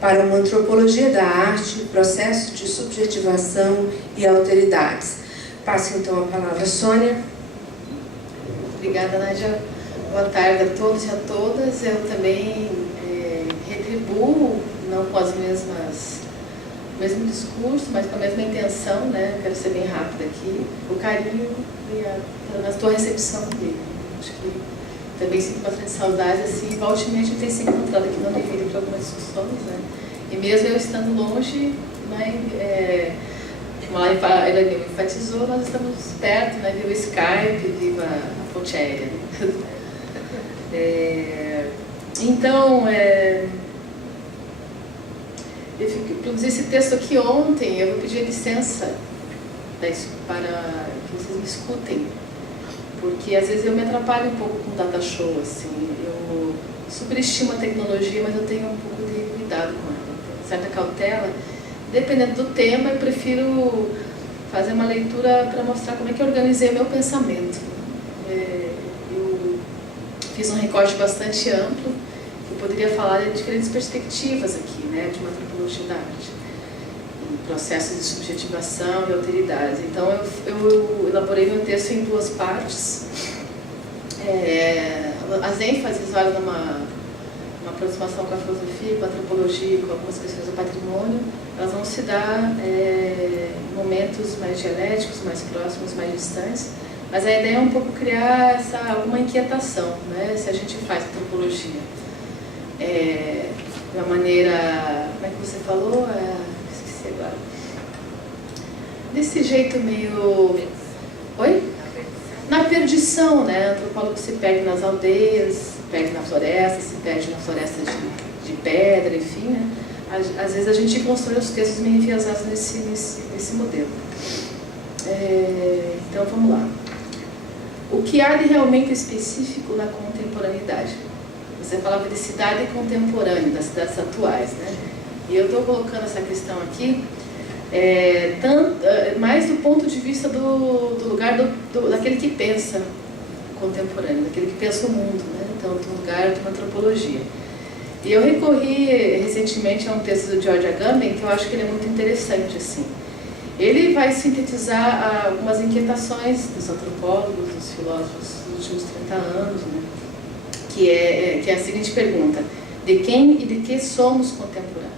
para uma antropologia da arte, processo de subjetivação e alteridades. Passo então a palavra à Sônia. Obrigada, Nádia. Boa tarde a todos e a todas. Eu também retribuo, não com as mesmas, o mesmo discurso, mas com a mesma intenção, né? Quero ser bem rápida aqui, o carinho e a tua recepção dele. Acho que também sinto bastante saudade, assim, volte e meia a gente tem se encontrado aqui no Univille para algumas discussões, né? E mesmo eu estando longe, né, como a Elaine enfatizou, nós estamos perto, né, viva o Skype, viva a ponte aérea. Então, eu produzi esse texto aqui ontem, eu vou pedir licença para que vocês me escutem, porque às vezes eu me atrapalho um pouco com data show, assim, eu superestimo a tecnologia, mas eu tenho um pouco de cuidado com ela, certa cautela. Dependendo do tema, eu prefiro fazer uma leitura para mostrar como é que eu organizei o meu pensamento. Eu fiz um recorte bastante amplo, eu poderia falar de diferentes perspectivas aqui, né, de uma antropologia da arte, em processos de subjetivação e alteridades. Então, eu elaborei meu texto em duas partes. As ênfases valem numa aproximação com a filosofia, com a antropologia, com algumas questões do patrimônio, elas vão se dar em momentos mais dialéticos, mais próximos, mais distantes, mas a ideia é um pouco criar alguma inquietação, né, se a gente faz antropologia. De uma maneira, como é que você falou? Esqueci agora. Desse jeito meio... Oi? Na perdição, né? O antropólogo se perde nas aldeias, se perde na floresta, se perde na floresta de pedra, enfim, né? Às vezes a gente constrói os textos meio enviesados nesse modelo. Então vamos lá. O que há de realmente específico na contemporaneidade? Você falava de cidade contemporânea, das cidades atuais, né? E eu estou colocando essa questão aqui mais do ponto de vista do lugar daquele que pensa contemporâneo, daquele que pensa o mundo, né? Então, do lugar de uma antropologia. E eu recorri recentemente a um texto do George Agamben, que eu acho que ele é muito interessante, assim. Ele vai sintetizar algumas inquietações dos antropólogos, dos filósofos dos últimos 30 anos, né? Que é a seguinte pergunta: de quem e de que somos contemporâneos?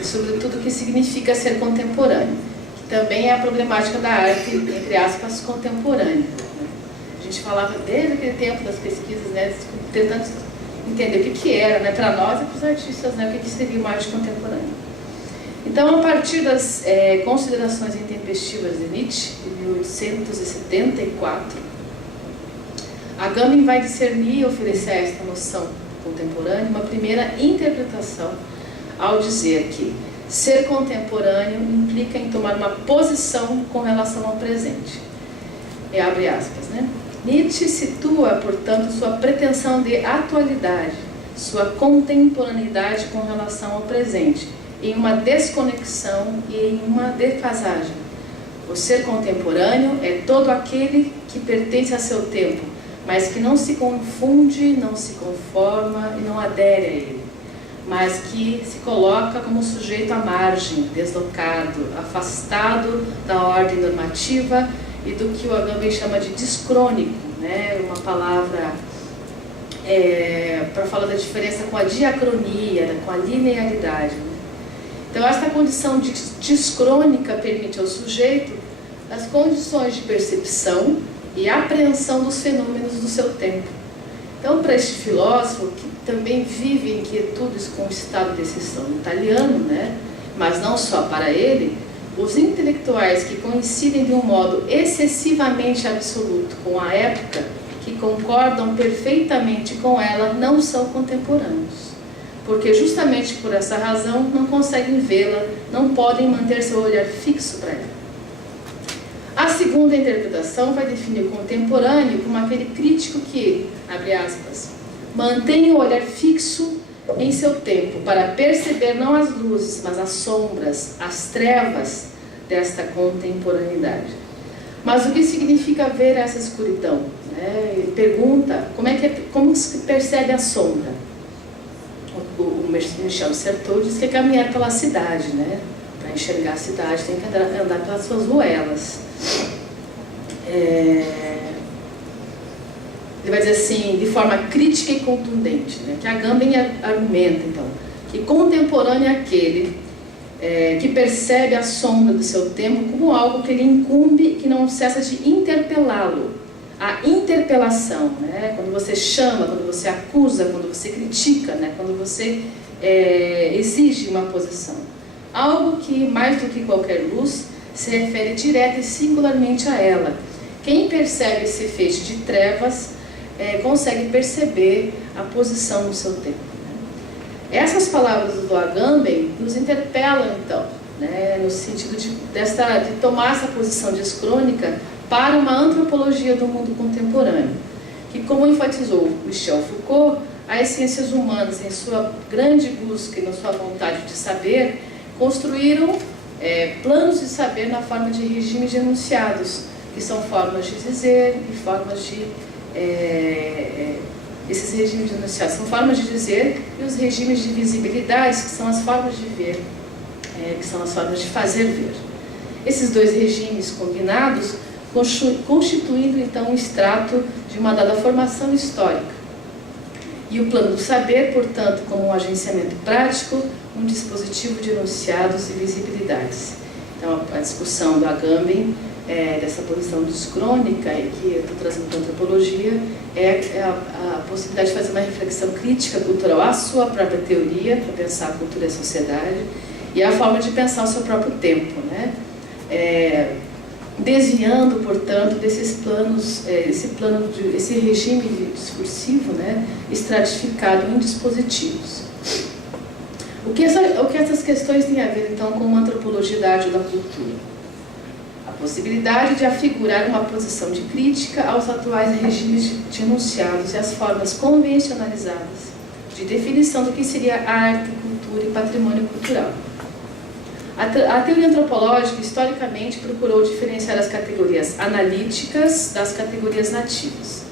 E, sobretudo, o que significa ser contemporâneo, que também é a problemática da arte, entre aspas, contemporânea. Né? A gente falava desde aquele tempo das pesquisas, né, tentando entender o que era, né, para nós e para os artistas, né, o que seria uma arte contemporânea. Então, a partir das considerações intempestivas de Nietzsche, de 1874, Agamben vai discernir e oferecer a esta noção contemporânea uma primeira interpretação, ao dizer que ser contemporâneo implica em tomar uma posição com relação ao presente. Abre aspas, né? Nietzsche situa, portanto, sua pretensão de atualidade, sua contemporaneidade com relação ao presente, em uma desconexão e em uma defasagem. O ser contemporâneo é todo aquele que pertence a seu tempo, mas que não se confunde, não se conforma e não adere a ele, mas que se coloca como sujeito à margem, deslocado, afastado da ordem normativa e do que o Agamben chama de discrônico, né? Uma palavra para falar da diferença com a diacronia, com a linearidade. Né? Então, esta condição discrônica permite ao sujeito as condições de percepção e apreensão dos fenômenos do seu tempo. Então, para este filósofo, que também vive inquietudes com o estado de exceção italiano, né? Mas não só para ele, os intelectuais que coincidem de um modo excessivamente absoluto com a época, que concordam perfeitamente com ela, não são contemporâneos. Porque justamente por essa razão não conseguem vê-la, não podem manter seu olhar fixo para ela. A segunda interpretação vai definir o contemporâneo como aquele crítico que, abre aspas, mantém o olhar fixo em seu tempo para perceber não as luzes, mas as sombras, as trevas desta contemporaneidade. Mas o que significa ver essa escuridão? Ele pergunta como se percebe a sombra. o Michel Certeau diz que é caminhar pela cidade, né? Para enxergar a cidade tem que andar pelas suas ruelas. Ele vai dizer assim, de forma crítica e contundente, né? Que Agamben argumenta, então, que contemporâneo é aquele que percebe a sombra do seu tempo como algo que lhe incumbe e que não cessa de interpelá-lo. A interpelação, né? Quando você chama, quando você acusa, quando você critica, né? Quando você exige uma posição. Algo que, mais do que qualquer luz, se refere direta e singularmente a ela. Quem percebe esse feixe de trevas consegue perceber a posição no seu tempo. Né? Essas palavras do Agamben nos interpelam, então, né? No sentido de tomar essa posição descrônica para uma antropologia do mundo contemporâneo, que, como enfatizou Michel Foucault, as ciências humanas, em sua grande busca e na sua vontade de saber, construíram planos de saber na forma de regimes de enunciados, que são formas de dizer e formas de... esses regimes de enunciados são formas de dizer, e os regimes de visibilidades, que são as formas de ver, que são as formas de fazer ver. Esses dois regimes combinados constituindo então um extrato de uma dada formação histórica. E o plano do saber, portanto, como um agenciamento prático, um dispositivo de enunciados e visibilidades. Então, a discussão do Agamben, dessa posição descrônica, e que eu estou trazendo para a antropologia, a possibilidade de fazer uma reflexão crítica cultural à sua própria teoria, para pensar a cultura e a sociedade, e a forma de pensar o seu próprio tempo, né? Desviando, portanto, desses planos, esse regime discursivo, né, estratificado em dispositivos. O que essas questões têm a ver, então, com uma antropologia da arte ou da cultura? A possibilidade de afigurar uma posição de crítica aos atuais regimes de enunciados e as formas convencionalizadas de definição do que seria arte, cultura e patrimônio cultural. A teoria antropológica, historicamente, procurou diferenciar as categorias analíticas das categorias nativas.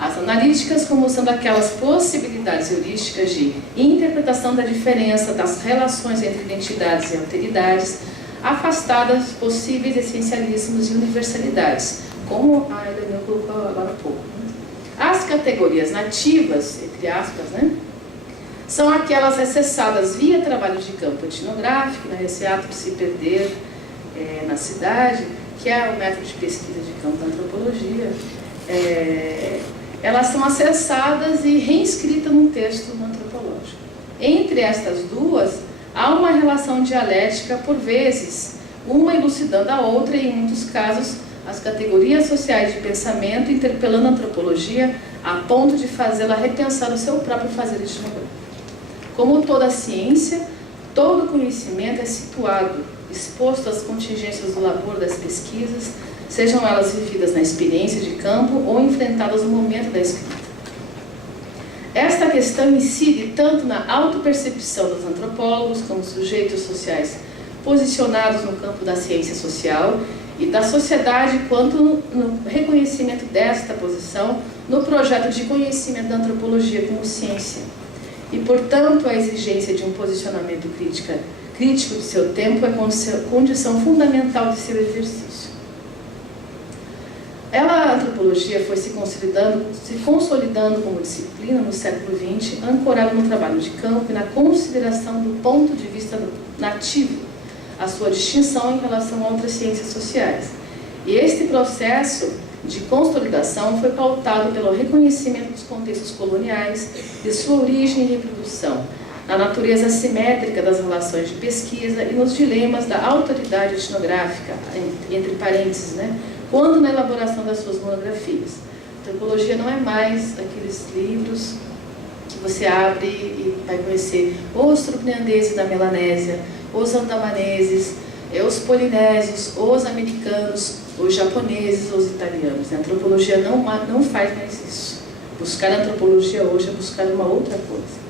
As analíticas como sendo aquelas possibilidades heurísticas de interpretação da diferença das relações entre identidades e alteridades, afastadas dos possíveis essencialismos e universalidades, como a Helena colocou agora há pouco. As categorias nativas, entre aspas, né, são aquelas acessadas via trabalho de campo etnográfico, né, esse ato de se perder na cidade, que é o método de pesquisa de campo da antropologia. Elas são acessadas e reescritas num texto antropológico. Entre estas duas, há uma relação dialética, por vezes, uma elucidando a outra, e em muitos casos, as categorias sociais de pensamento interpelando a antropologia a ponto de fazê-la repensar o seu próprio fazer etnográfico. Como toda ciência, todo conhecimento é situado, exposto às contingências do labor das pesquisas, sejam elas vividas na experiência de campo ou enfrentadas no momento da escrita. Esta questão incide tanto na autopercepção dos antropólogos como sujeitos sociais posicionados no campo da ciência social e da sociedade, quanto no reconhecimento desta posição no projeto de conhecimento da antropologia como ciência. E, portanto, a exigência de um posicionamento crítico de seu tempo é condição fundamental de seu exercício. A antropologia foi se consolidando como disciplina no século XX, ancorada no trabalho de campo e na consideração do ponto de vista nativo, a sua distinção em relação a outras ciências sociais. E este processo de consolidação foi pautado pelo reconhecimento dos contextos coloniais, de sua origem e reprodução, na natureza assimétrica das relações de pesquisa e nos dilemas da autoridade etnográfica, entre parênteses, né, quando na elaboração das suas monografias. A antropologia não é mais aqueles livros que você abre e vai conhecer os turco-neandeses da Melanésia, os andamaneses, os polinésios, os americanos, os japoneses, os italianos. A antropologia não faz mais isso. Buscar a antropologia hoje é buscar uma outra coisa.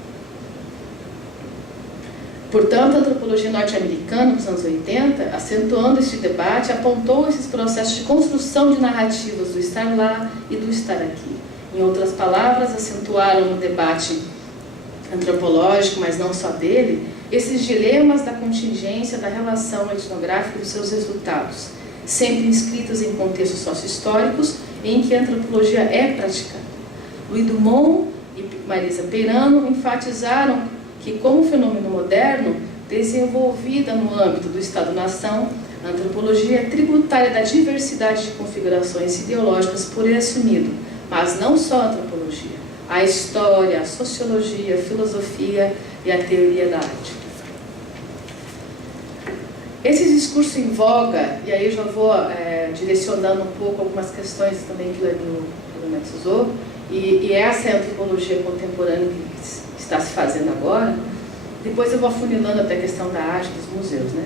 Portanto, a antropologia norte-americana, nos anos 80, acentuando este debate, apontou esses processos de construção de narrativas do estar lá e do estar aqui. Em outras palavras, acentuaram o debate antropológico, mas não só dele, esses dilemas da contingência, da relação etnográfica e dos seus resultados, sempre inscritos em contextos socio-históricos em que a antropologia é praticada. Louis Dumont e Marisa Peirano enfatizaram que, como fenômeno moderno, desenvolvida no âmbito do Estado-nação, a antropologia é tributária da diversidade de configurações ideológicas por ele assumido, mas não só a antropologia, a história, a sociologia, a filosofia e a teoria da arte. Esse discurso em voga, e aí eu já vou direcionando um pouco algumas questões também que o Leonardo usou, e essa é a antropologia contemporânea que está se fazendo agora. Depois eu vou afunilando até a questão da arte, dos museus, né?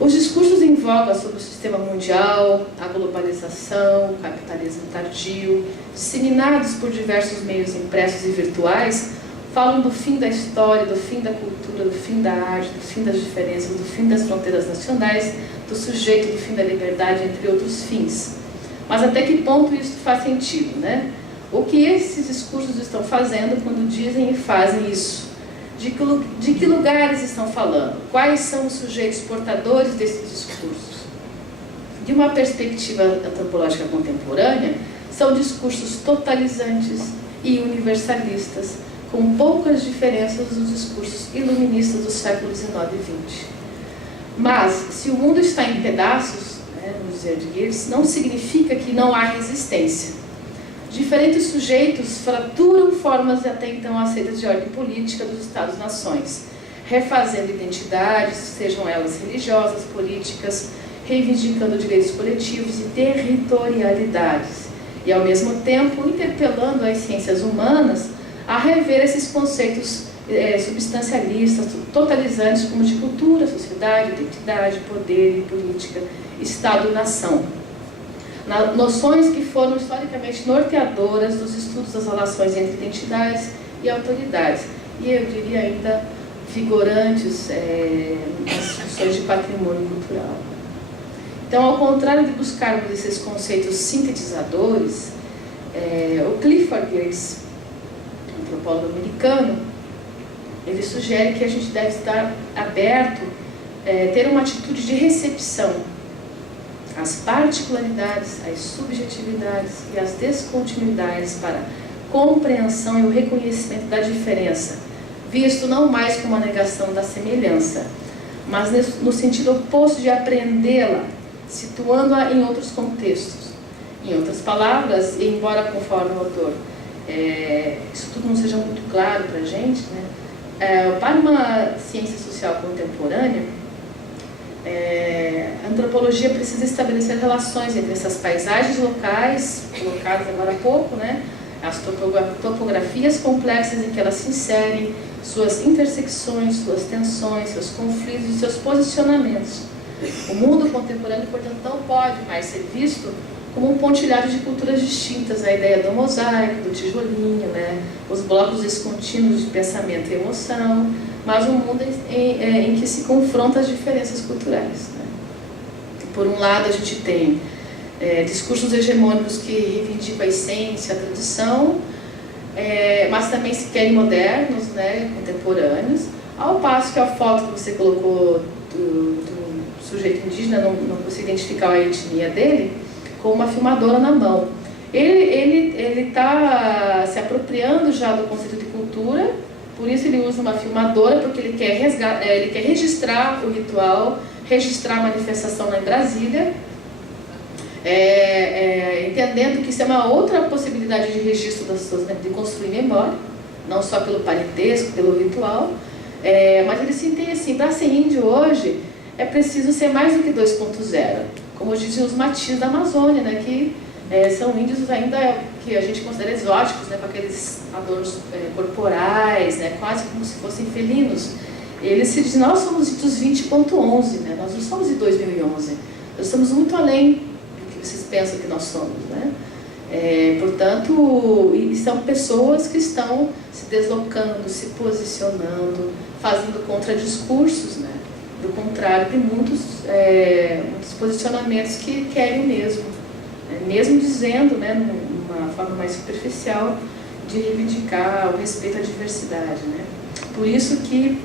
Os discursos em voga sobre o sistema mundial, a globalização, o capitalismo tardio, disseminados por diversos meios impressos e virtuais, falam do fim da história, do fim da cultura, do fim da arte, do fim das diferenças, do fim das fronteiras nacionais, do sujeito, do fim da liberdade, entre outros fins. Mas até que ponto isso faz sentido, né? O que esses discursos estão fazendo quando dizem e fazem isso? De que lugares estão falando? Quais são os sujeitos portadores desses discursos? De uma perspectiva antropológica contemporânea, são discursos totalizantes e universalistas, com poucas diferenças dos discursos iluministas dos séculos XIX e XX. Mas, se o mundo está em pedaços, no dizer de Geertz, não significa que não há resistência. Diferentes sujeitos fraturam formas até então aceitas de ordem política dos Estados-nações, refazendo identidades, sejam elas religiosas, políticas, reivindicando direitos coletivos e territorialidades, e ao mesmo tempo interpelando as ciências humanas a rever esses conceitos substancialistas, totalizantes, como de cultura, sociedade, identidade, poder e política, Estado-nação. Noções que foram historicamente norteadoras dos estudos das relações entre identidades e autoridades, e eu diria ainda vigorantes nas funções de patrimônio cultural. Então, ao contrário de buscarmos esses conceitos sintetizadores, o Clifford Geertz, antropólogo americano, ele sugere que a gente deve estar aberto, ter uma atitude de recepção às particularidades, às subjetividades e às descontinuidades para compreensão e o reconhecimento da diferença, visto não mais como a negação da semelhança, mas no sentido oposto de aprendê-la, situando-a em outros contextos. Em outras palavras, e embora conforme o autor isso tudo não seja muito claro para a gente, né? Para uma ciência social contemporânea, a antropologia precisa estabelecer relações entre essas paisagens locais, colocadas agora há pouco, né? As topografias complexas em que elas se inserem, suas intersecções, suas tensões, seus conflitos e seus posicionamentos. O mundo contemporâneo, portanto, não pode mais ser visto como um pontilhado de culturas distintas, a ideia do mosaico, do tijolinho, né? Os blocos descontínuos de pensamento e emoção, mas um mundo em que se confrontam as diferenças culturais, né? Por um lado, a gente tem discursos hegemônicos que reivindicam a essência, a tradição, mas também se querem modernos, né, contemporâneos, ao passo que a foto que você colocou do sujeito indígena, não consigo identificar a etnia dele, com uma filmadora na mão. Ele está se apropriando já do conceito de cultura, por isso ele usa uma filmadora, porque ele quer registrar o ritual, registrar a manifestação lá em Brasília, entendendo que isso é uma outra possibilidade de registro das pessoas, né, de construir memória, não só pelo parentesco, pelo ritual, mas ele se entende assim, para ser índio hoje, é preciso ser mais do que 2.0, como dizem os matis da Amazônia, né, que são índios ainda que a gente considera exóticos, né, com aqueles adornos corporais, né, quase como se fossem felinos. Eles se dizem, nós somos dos 20.11, né, nós não somos de 2011, nós estamos muito além do que vocês pensam que nós somos, né? Portanto, são pessoas que estão se deslocando, se posicionando, fazendo contradiscursos, né? Do contrário de muitos posicionamentos que querem mesmo, né? Mesmo dizendo, né, numa forma mais superficial, de reivindicar o respeito à diversidade, né? Por isso que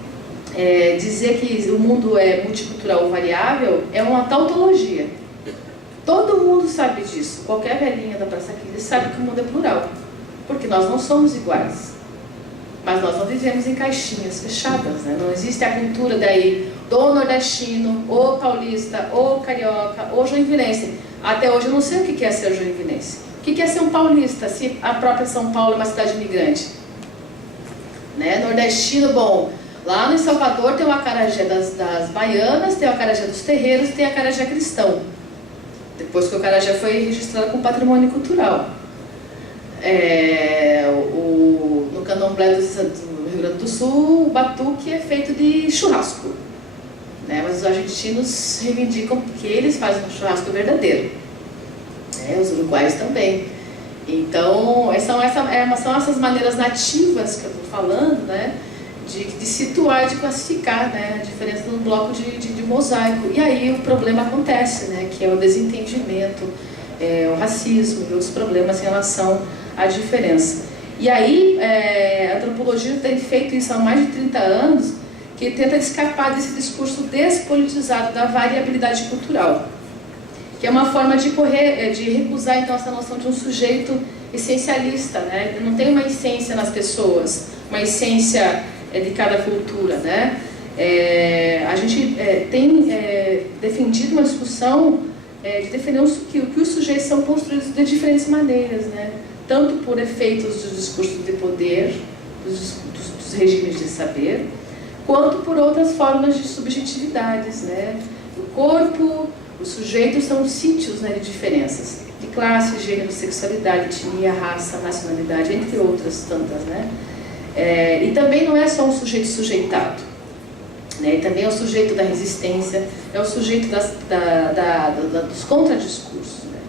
dizer que o mundo é multicultural ou variável é uma tautologia. Todo mundo sabe disso. Qualquer velhinha da Praça 15 sabe que o mundo é plural. Porque nós não somos iguais. Mas nós não vivemos em caixinhas fechadas, né? Não existe a cultura daí do nordestino, ou paulista, ou carioca, ou joinvilense. Até hoje eu não sei o que é ser joinvilense. O que é ser um paulista, se a própria São Paulo é uma cidade imigrante? Né? Nordestino, bom, lá no Salvador tem o acarajé das baianas, tem o acarajé dos terreiros, tem o acarajé cristão. Depois que o acarajé foi registrado como patrimônio cultural. No candomblé do Rio Grande do Sul, o batuque é feito de churrasco, né? Mas os argentinos reivindicam que eles fazem um churrasco verdadeiro, os uruguaios também. Então, são essas maneiras nativas que eu estou falando, né? De situar, de classificar, né? A diferença no bloco de mosaico. E aí o problema acontece, né? Que é o desentendimento, o racismo e outros problemas em relação à diferença. E aí a antropologia tem feito isso há mais de 30 anos, que tenta escapar desse discurso despolitizado da variabilidade cultural, que é uma forma de recusar então essa noção de um sujeito essencialista, né? Não tem uma essência nas pessoas, uma essência de cada cultura, né? A gente tem defendido uma discussão de defender que os sujeitos são construídos de diferentes maneiras, né? Tanto por efeitos dos discursos de poder, dos regimes de saber, quanto por outras formas de subjetividades, né? O corpo, o sujeito são sítios, né, de diferenças, de classe, gênero, sexualidade, etnia, raça, nacionalidade, entre outras tantas, né? E também não é só um sujeito sujeitado, né? E também é o sujeito da resistência, é o sujeito dos contradiscursos, né?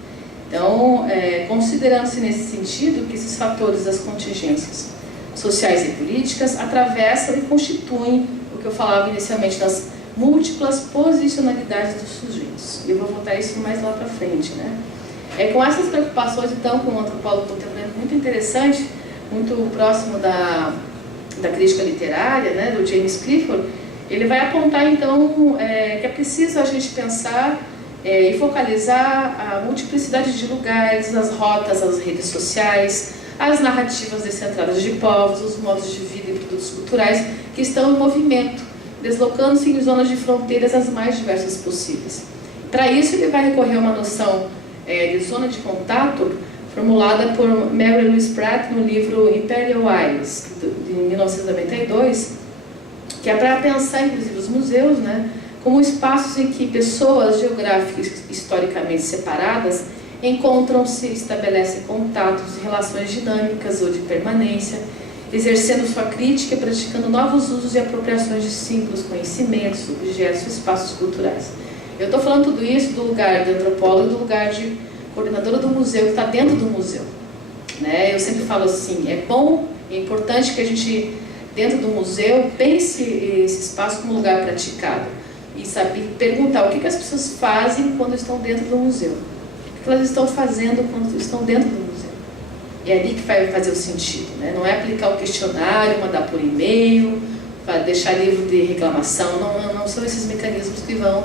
Então, considerando-se nesse sentido que esses fatores das contingências sociais e políticas atravessam e constituem o que eu falava inicialmente das múltiplas posicionalidades dos sujeitos. E eu vou voltar isso mais lá para frente, né? Com essas preocupações, então, com um antropólogo contemporâneo muito interessante, muito próximo da crítica literária, né, do James Clifford, ele vai apontar, então, que é preciso a gente pensar e focalizar a multiplicidade de lugares, as rotas, as redes sociais, as narrativas descentradas de povos, os modos de vida e produtos culturais que estão em movimento, deslocando-se em zonas de fronteiras as mais diversas possíveis. Para isso, ele vai recorrer a uma noção de zona de contato formulada por Mary Louise Pratt no livro Imperial Isles, de 1992, que é para pensar, inclusive, os museus, né, como espaços em que pessoas geográficas historicamente separadas encontram-se, estabelecem contatos e relações dinâmicas ou de permanência, exercendo sua crítica e praticando novos usos e apropriações de símbolos, conhecimentos, objetos e espaços culturais. Eu estou falando tudo isso do lugar de antropólogo e do lugar de coordenadora do museu, que está dentro do museu, né? Eu sempre falo assim, é bom, é importante que a gente, dentro do museu, pense esse espaço como lugar praticado e saber perguntar o que as pessoas fazem quando estão dentro do museu, o que elas estão fazendo quando estão dentro do museu. É ali que vai fazer o sentido, né? Não é aplicar o questionário, mandar por e-mail, deixar livro de reclamação, não são esses mecanismos que vão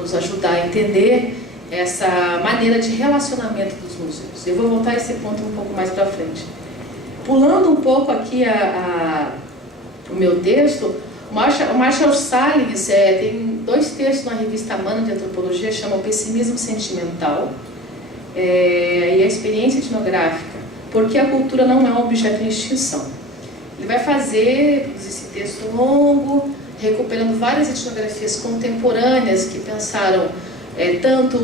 nos ajudar a entender essa maneira de relacionamento dos museus. Eu vou voltar a esse ponto um pouco mais para frente. Pulando um pouco aqui o meu texto, o Marshall Salins tem 2 textos na revista Mana de Antropologia, chamam Pessimismo Sentimental e a Experiência Etnográfica, porque a cultura não é um objeto em extinção. Ele vai fazer esse texto longo, recuperando várias etnografias contemporâneas que pensaram tanto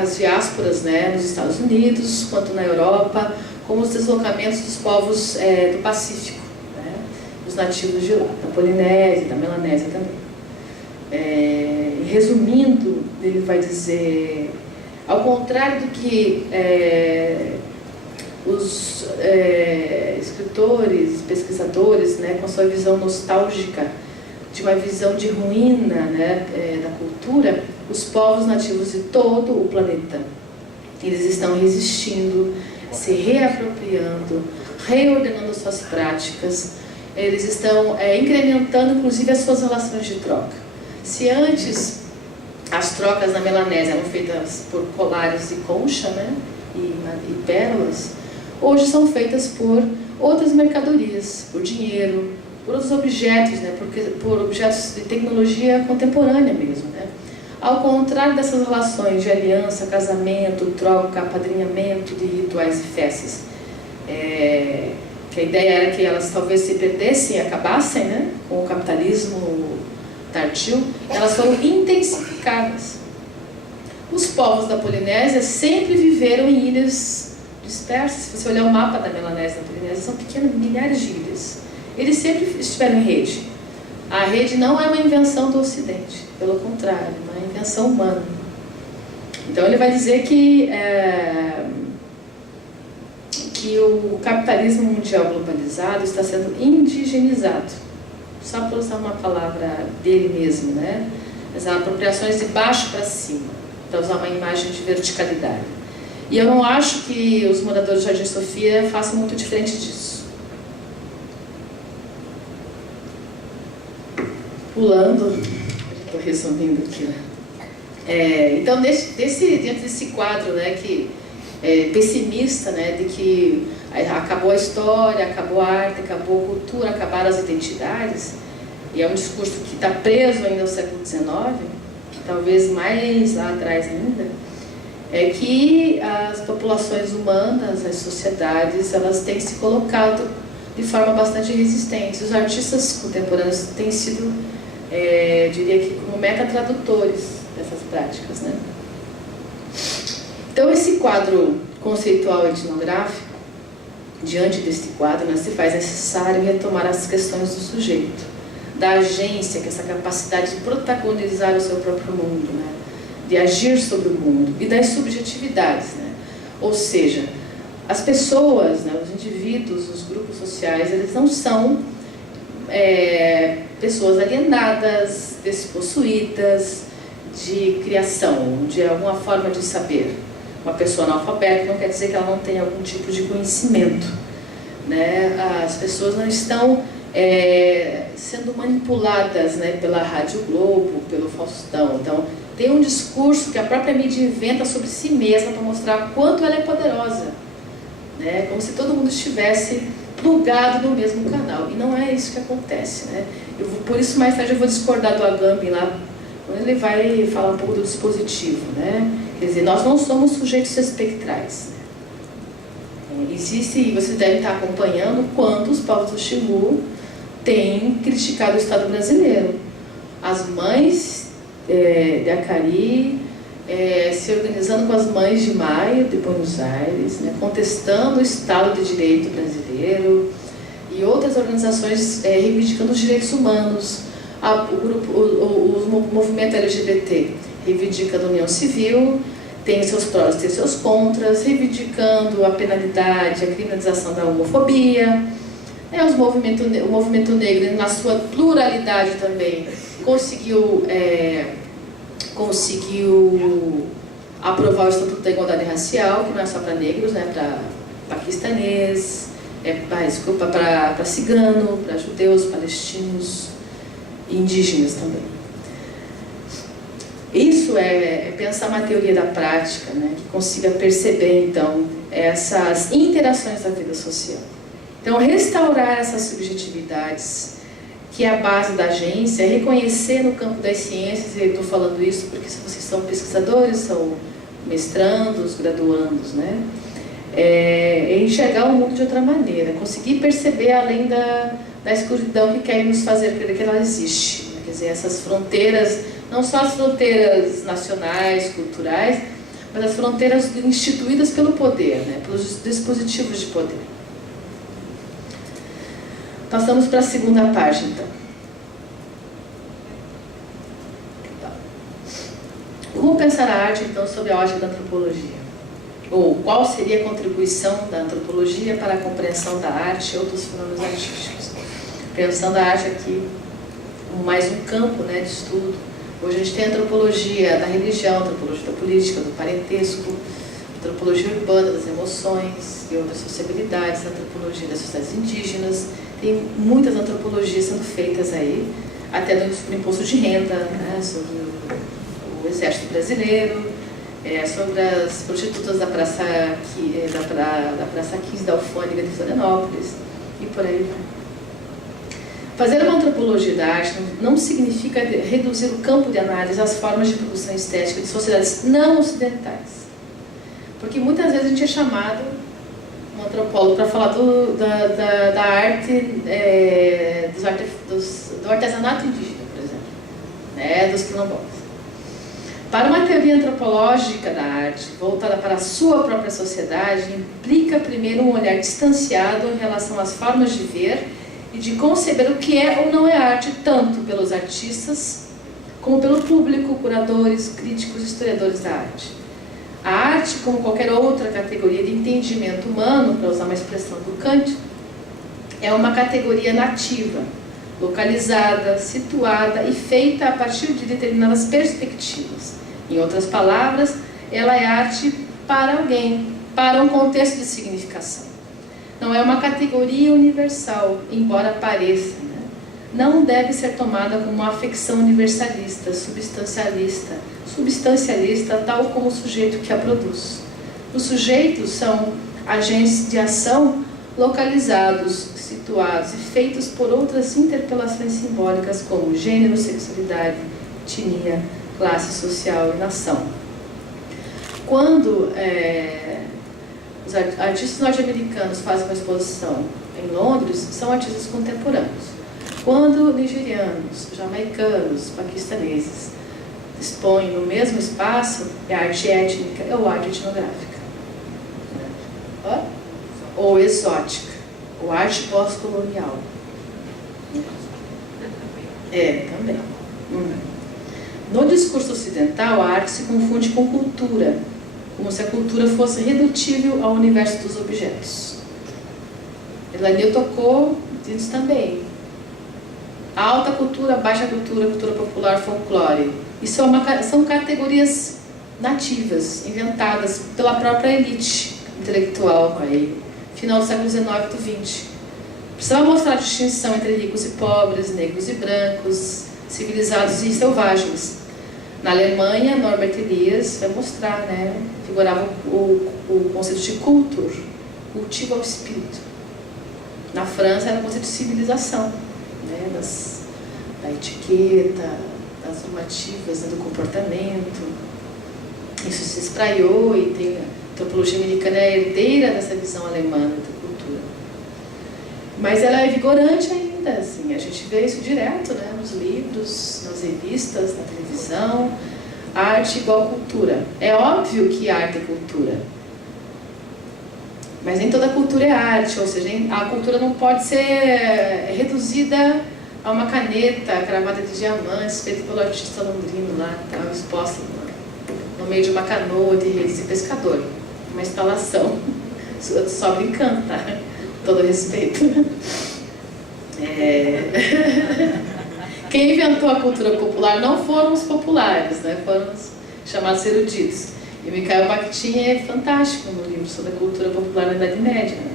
as diásporas, né, nos Estados Unidos, quanto na Europa, como os deslocamentos dos povos do Pacífico, né, os nativos de lá, da Polinésia, da Melanésia também. Resumindo, ele vai dizer, ao contrário do que os escritores, pesquisadores, né, com sua visão nostálgica de uma visão de ruína, né, da cultura, os povos nativos de todo o planeta, eles estão resistindo se reapropriando, reordenando suas práticas, eles estão incrementando inclusive as suas relações de troca. Se antes as trocas na Melanésia eram feitas por colares de concha, né, e pérolas, hoje são feitas por outras mercadorias, por dinheiro, por outros objetos, né, por objetos de tecnologia contemporânea mesmo, né. Ao contrário dessas relações de aliança, casamento, troca, apadrinhamento de rituais e festas, que a ideia era que elas talvez se perdessem e acabassem, né, com o capitalismo tardio, elas foram intensificadas. Os povos da Polinésia sempre viveram em ilhas dispersas. Se você olhar o mapa da Melanésia e da Polinésia, são pequenas, milhares de ilhas. Eles sempre estiveram em rede. A rede não é uma invenção do Ocidente, pelo contrário, é uma invenção humana. Então ele vai dizer que o capitalismo mundial globalizado está sendo indigenizado. Só para usar uma palavra dele mesmo, né? As apropriações de baixo para cima, para usar uma imagem de verticalidade. E eu não acho que os moradores do Jardim Sofia façam muito diferente disso. Pulando, estou resumindo aqui, né? Então, diante desse quadro, né, que pessimista, né, de que acabou a história, acabou a arte, acabou a cultura, acabaram as identidades, e é um discurso que está preso ainda ao século XIX, talvez mais lá atrás ainda, é que as populações humanas, as sociedades, elas têm se colocado de forma bastante resistente. Os artistas contemporâneos têm sido, diria que como meta-tradutores dessas práticas, né? Então esse quadro conceitual etnográfico, diante deste quadro, né, se faz necessário retomar as questões do sujeito, da agência, que é essa capacidade de protagonizar o seu próprio mundo, né, de agir sobre o mundo, e das subjetividades, né? Ou seja, as pessoas, né, os indivíduos, os grupos sociais, eles não são pessoas alienadas, despossuídas de criação, de alguma forma de saber. Uma pessoa analfabeta não quer dizer que ela não tenha algum tipo de conhecimento, né? As pessoas não estão sendo manipuladas, né, pela Rádio Globo, pelo Faustão. Então, tem um discurso que a própria mídia inventa sobre si mesma para mostrar quanto ela é poderosa, né? Como se todo mundo estivesse plugado no mesmo canal. E não é isso que acontece, né? Por isso, mais tarde, eu vou discordar do Agamben lá, quando ele vai falar um pouco do dispositivo, né? Quer dizer, nós não somos sujeitos espectrais. Existe, e vocês devem estar acompanhando, quanto os povos do Xingu têm criticado o Estado brasileiro. As mães de Acari se organizando com as mães de Maio de Buenos Aires, né, contestando o Estado de Direito brasileiro, e outras organizações reivindicando os direitos humanos. O movimento LGBT reivindicando a união civil, tem seus prós, tem seus contras, reivindicando a penalidade, a criminalização da homofobia. O movimento negro, na sua pluralidade também, conseguiu aprovar o Estatuto da Igualdade Racial, que não é só para negros, né, para paquistanês, para cigano, para judeus, palestinos e indígenas também. Isso é pensar uma teoria da prática, né, que consiga perceber, então, essas interações da vida social. Então, restaurar essas subjetividades, que é a base da agência, reconhecer no campo das ciências, e eu estou falando isso porque vocês são pesquisadores, são mestrandos, graduandos, né? Enxergar o mundo de outra maneira, conseguir perceber além da escuridão que querem nos fazer crer que ela existe. Quer dizer, essas fronteiras, não só as fronteiras nacionais, culturais, mas as fronteiras instituídas pelo poder, né? Pelos dispositivos de poder. Passamos para a segunda página, então. Como pensar a arte, então, sob a ótica da antropologia? Ou qual seria a contribuição da antropologia para a compreensão da arte e outros fenômenos artísticos? Pensando a arte aqui como mais um campo, né, de estudo. Hoje a gente tem a antropologia da religião, a antropologia da política, do parentesco, antropologia urbana das emoções e outras sociabilidades, antropologia das sociedades indígenas. Tem muitas antropologias sendo feitas aí, até do imposto de renda, né, sobre o exército brasileiro, sobre as prostitutas da Praça 15 da Alfândega de Florianópolis, e por aí vai. Fazer uma antropologia da arte não significa reduzir o campo de análise às formas de produção estética de sociedades não ocidentais. Porque muitas vezes a gente é chamado, um antropólogo, para falar da arte, do artesanato indígena, por exemplo, né, dos quilombolas. Para uma teoria antropológica da arte, voltada para a sua própria sociedade, implica primeiro um olhar distanciado em relação às formas de ver e de conceber o que é ou não é arte, tanto pelos artistas, como pelo público, curadores, críticos e historiadores da arte. A arte, como qualquer outra categoria de entendimento humano, para usar uma expressão do Kant, é uma categoria nativa, localizada, situada e feita a partir de determinadas perspectivas. Em outras palavras, ela é arte para alguém, para um contexto de significação. Não é uma categoria universal, embora pareça, né? Não deve ser tomada como uma afecção universalista, substancialista, tal como o sujeito que a produz. Os sujeitos são agentes de ação localizados, situados e feitos por outras interpelações simbólicas como gênero, sexualidade, etnia, classe social e nação. Quando os artistas norte-americanos fazem uma exposição em Londres, são artistas contemporâneos. Quando nigerianos, jamaicanos, paquistaneses expõem no mesmo espaço, é arte étnica ou arte etnográfica. Ou exótica, ou arte pós-colonial. Também. No discurso ocidental, a arte se confunde com cultura, como se a cultura fosse redutível ao universo dos objetos. Elani tocou disso também. Alta cultura, baixa cultura, cultura popular, folclore. Isso são categorias nativas, inventadas pela própria elite intelectual, aí, final do século XIX e do XX. Precisava mostrar a distinção entre ricos e pobres, negros e brancos, civilizados e selvagens. Na Alemanha, Norbert Elias vai mostrar, né, figurava o conceito de Kultur, cultivo ao espírito. Na França era o conceito de civilização, né, da etiqueta, das normativas, né, do comportamento. Isso se espraiou e tem a antropologia americana é herdeira dessa visão alemã da cultura. Mas ela é vigorante ainda, assim, a gente vê isso direto, né, nos livros, nas revistas, na televisão. Arte igual cultura. É óbvio que arte é cultura. Mas nem toda cultura é arte, ou seja, a cultura não pode ser reduzida a uma caneta cravada de diamantes, feita pelo artista londrino lá, que estava exposta no meio de uma canoa de redes de pescador. Uma instalação, só brincando, tá? Todo respeito. Quem inventou a cultura popular não foram os populares, né? Foram os chamados eruditos. E o Mikhail Bakhtin é fantástico no livro sobre a cultura popular na Idade Média. Né?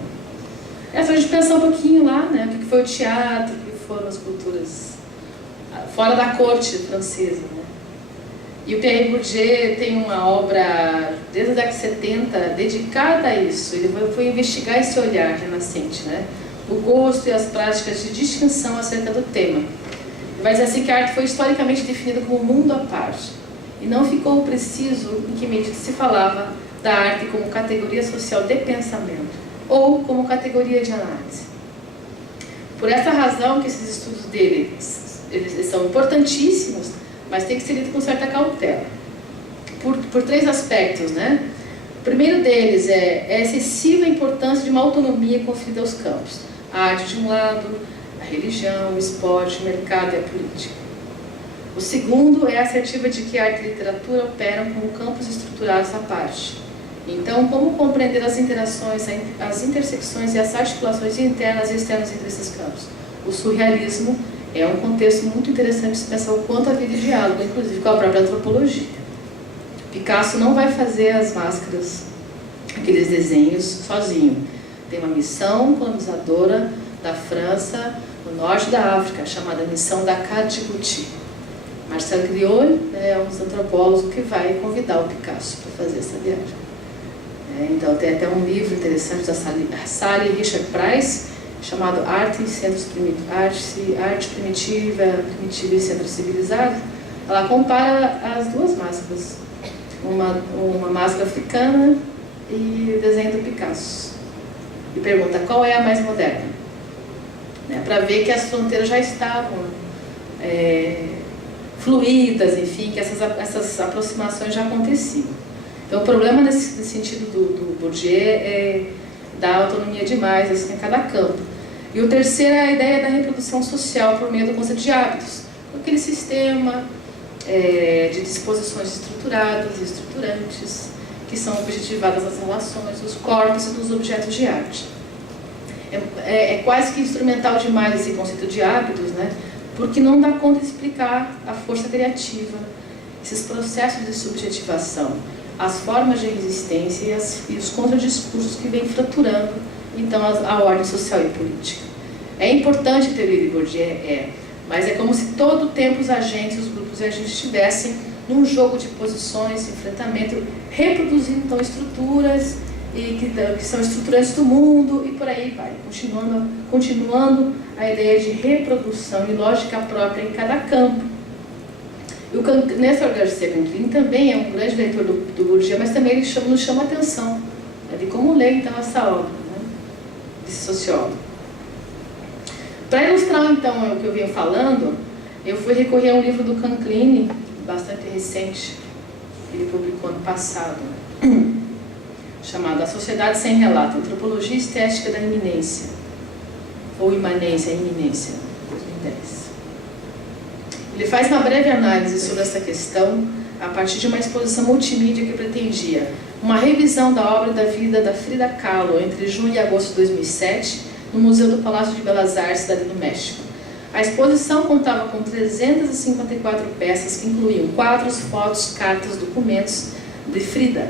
É só a gente pensar um pouquinho lá, né? O que foi o teatro, o que foram as culturas fora da corte francesa. Né? E o Pierre Bourdieu tem uma obra, desde a década de 70, dedicada a isso. Ele foi investigar esse olhar renascente, né? O gosto e as práticas de distinção acerca do tema. Vai dizer assim que a arte foi historicamente definida como mundo à parte. E não ficou preciso em que medida se falava da arte como categoria social de pensamento ou como categoria de análise. Por essa razão que esses estudos dele eles são importantíssimos, mas tem que ser lido com certa cautela. Por três aspectos, né? O primeiro deles é a excessiva importância de uma autonomia conferida aos campos. A arte de um lado, a religião, o esporte, o mercado e a política. O segundo é a assertiva de que a arte e a literatura operam como campos estruturados à parte. Então, como compreender as interações, as intersecções e as articulações internas e externas entre esses campos? O surrealismo é um contexto muito interessante de se pensar o quanto havia de diálogo, inclusive com a própria antropologia. Picasso não vai fazer as máscaras aqueles desenhos sozinho. Tem uma missão colonizadora da França no norte da África, chamada Missão Dakar Djibouti. Marcel Griol é um dos antropólogos que vai convidar o Picasso para fazer essa viagem. Então tem até um livro interessante da Sally Richard Price, chamado Arte Primitiva e Centro Civilizado. Ela compara as duas máscaras, uma máscara africana e o desenho do Picasso. E pergunta qual é a mais moderna, para ver que as fronteiras já estavam fluídas, enfim, que essas aproximações já aconteciam. Então o problema nesse sentido do Bourdieu é dar autonomia demais assim, a cada campo. E o terceiro é a ideia da reprodução social por meio do conceito de hábitos, aquele sistema de disposições estruturadas e estruturantes que são objetivadas nas relações, dos corpos e dos objetos de arte. É quase que instrumental demais esse conceito de hábitos, né? Porque não dá conta de explicar a força criativa, esses processos de subjetivação, as formas de resistência e os contradiscursos que vêm fraturando então a ordem social e política. É importante ter lido Bourdieu, mas é como se todo o tempo os agentes, os grupos e agentes estivessem num jogo de posições, enfrentamento, reproduzindo então estruturas que são estruturantes do mundo e por aí vai, continuando a ideia de reprodução e lógica própria em cada campo. E o Néstor Garcia Canclini também é um grande leitor do Bourdieu, mas também ele nos chama a atenção de como ler então essa obra, desse sociólogo. Para ilustrar então o que eu venho falando, eu fui recorrer a um livro do Canclini, bastante recente, que ele publicou ano passado, chamado A Sociedade Sem Relato, Antropologia Estética da Iminência, ou Imanência, Iminência, 2010. Ele faz uma breve análise sobre essa questão a partir de uma exposição multimídia que pretendia uma revisão da obra da vida da Frida Kahlo entre junho e agosto de 2007 no Museu do Palácio de Belas Artes, cidade do México. A exposição contava com 354 peças que incluíam quadros, fotos, cartas, documentos de Frida.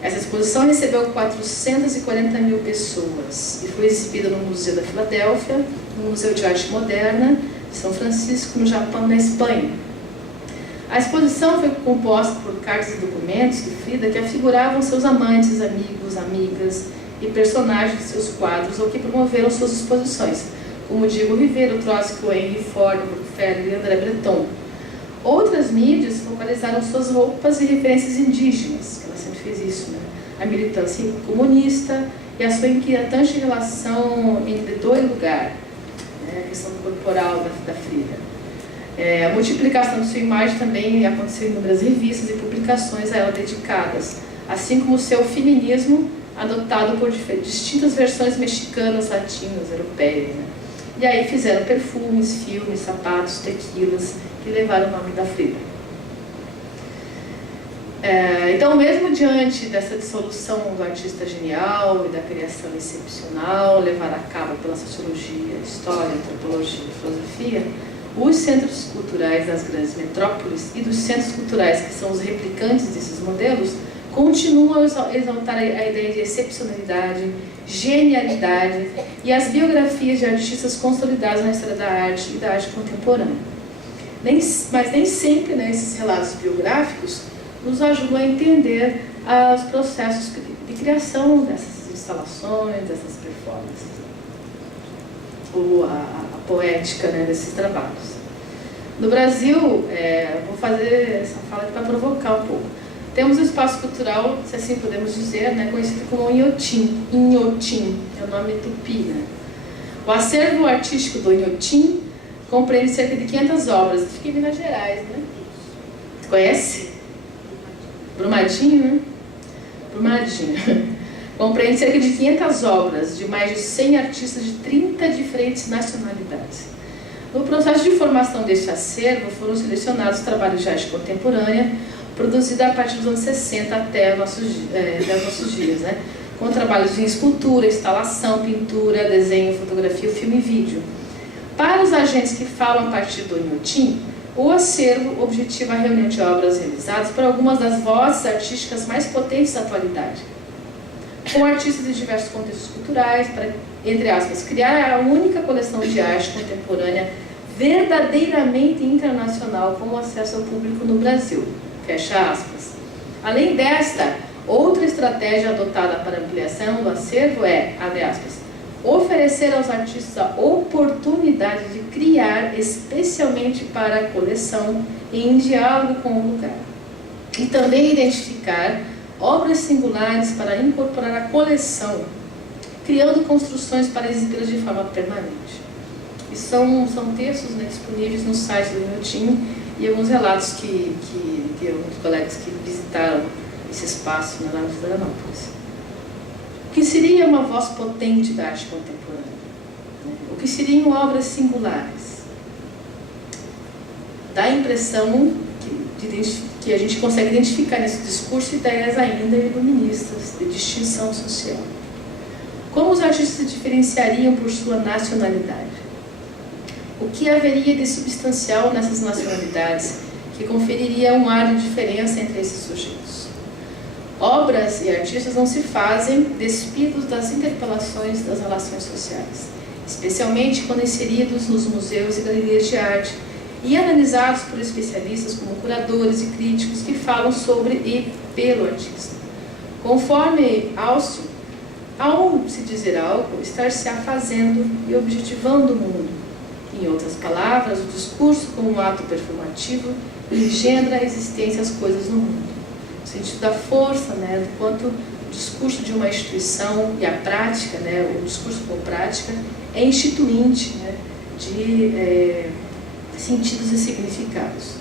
Essa exposição recebeu 440 mil pessoas e foi exibida no Museu da Filadélfia, no Museu de Arte Moderna de São Francisco, no Japão e na Espanha. A exposição foi composta por cartas e documentos de Frida que afiguravam seus amantes, amigos, amigas e personagens de seus quadros ou que promoveram suas exposições, como Diego Rivera, Trotsky, Henry Ford, Rockefeller e André Breton. Outras mídias focalizaram suas roupas e referências indígenas, que ela sempre fez isso, a militância comunista e a sua inquietante relação entre dor e lugar, a questão corporal da Frida. A multiplicação de sua imagem também aconteceu em inúmeras revistas e publicações a ela dedicadas, assim como o seu feminismo adotado por distintas versões mexicanas, latinas, europeias. E aí fizeram perfumes, filmes, sapatos, tequilas, que levaram o nome da Frida. Então, mesmo diante dessa dissolução do artista genial e da criação excepcional levada a cabo pela sociologia, história, antropologia e filosofia, os centros culturais das grandes metrópoles e dos centros culturais que são os replicantes desses modelos continuam a exaltar a ideia de excepcionalidade, genialidade e as biografias de artistas consolidados na história da arte e da arte contemporânea. Mas nem sempre esses relatos biográficos nos ajudam a entender os processos de criação dessas instalações, dessas performances, ou a poética desses trabalhos. No Brasil, vou fazer essa fala aqui para provocar um pouco. Temos um espaço cultural, se assim podemos dizer, conhecido como Inhotim. Inhotim é o nome tupi. O acervo artístico do Inhotim compreende cerca de 500 obras. Fica em Minas Gerais, Conhece? Brumadinho, Brumadinho. Compreende cerca de 500 obras de mais de 100 artistas de 30 diferentes nacionalidades. No processo de formação deste acervo foram selecionados trabalhos de arte contemporânea produzidos a partir dos anos 60 até os nossos dias, com trabalhos em escultura, instalação, pintura, desenho, fotografia, filme e vídeo. Para os agentes que falam a partir do Inhotim, o acervo objetiva a reunião de obras realizadas por algumas das vozes artísticas mais potentes da atualidade. com artistas de diversos contextos culturais, para, entre aspas, criar a única coleção de arte contemporânea verdadeiramente internacional com acesso ao público no Brasil, fecha aspas. Além desta, outra estratégia adotada para ampliação do acervo é, abre aspas, oferecer aos artistas a oportunidade de criar especialmente para a coleção em diálogo com o lugar. E também identificar obras singulares para incorporar a coleção, criando construções para exibi-las de forma permanente. E são textos, né, disponíveis no site do Inhotim e alguns relatos que alguns colegas que visitaram esse espaço lá em Florianópolis. O que seria uma voz potente da arte contemporânea? O que seriam obras singulares? Dá a impressão que a gente consegue identificar nesse discurso ideias ainda iluministas de distinção social. Como os artistas se diferenciariam por sua nacionalidade? O que haveria de substancial nessas nacionalidades que conferiria um ar de diferença entre esses sujeitos? Obras e artistas não se fazem despidos das interpelações das relações sociais, especialmente quando inseridos nos museus e galerias de arte e analisados por especialistas como curadores e críticos que falam sobre e pelo artista. Conforme Austin, ao se dizer algo, estar-se afazendo e objetivando o mundo. Em outras palavras, o discurso como um ato performativo engendra a existência das coisas no mundo. No sentido da força, né, do quanto o discurso de uma instituição e a prática, né, o discurso como prática, é instituinte, né, de sentidos e significados.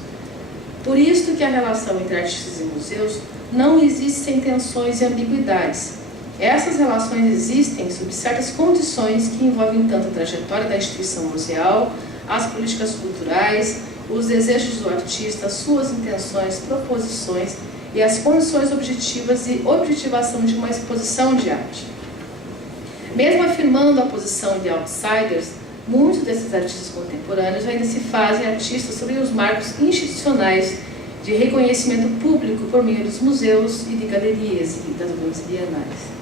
Por isso que a relação entre artistas e museus não existe sem tensões e ambiguidades. Essas relações existem sob certas condições que envolvem tanto a trajetória da instituição museal, as políticas culturais, os desejos do artista, suas intenções, proposições e as condições objetivas e objetivação de uma exposição de arte. Mesmo afirmando a posição de outsiders, muitos desses artistas contemporâneos ainda se fazem artistas sob os marcos institucionais de reconhecimento público por meio dos museus e de galerias e das grandes bienais.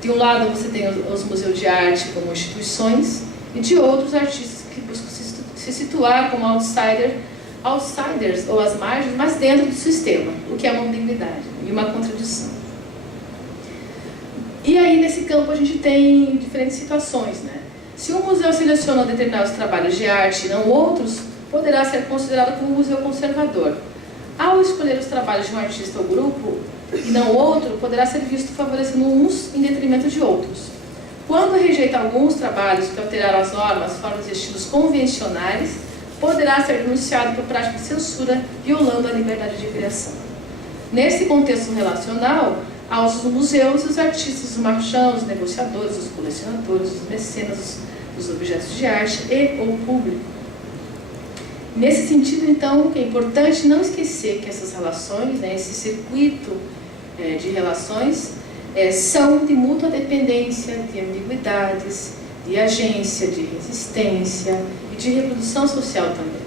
De um lado você tem os museus de arte como instituições e de outros artistas que buscam se situar como outsiders ou às margens, mas dentro do sistema, o que é uma ambiguidade e uma contradição. E aí nesse campo a gente tem diferentes situações, né? Se um museu seleciona determinados trabalhos de arte e não outros, poderá ser considerado como um museu conservador. Ao escolher os trabalhos de um artista ou grupo e não outro, poderá ser visto favorecendo uns em detrimento de outros. Quando rejeita alguns trabalhos que alteraram as normas, formas e estilos convencionais, poderá ser denunciado por prática de censura, violando a liberdade de criação. Nesse contexto relacional, aos museus, os artistas, os marchands, os negociadores, os colecionadores, os mecenas, os objetos de arte e o público. Nesse sentido, então, é importante não esquecer que essas relações, né, esse circuito de relações, são de mútua dependência, de ambiguidades, de agência, de resistência e de reprodução social também.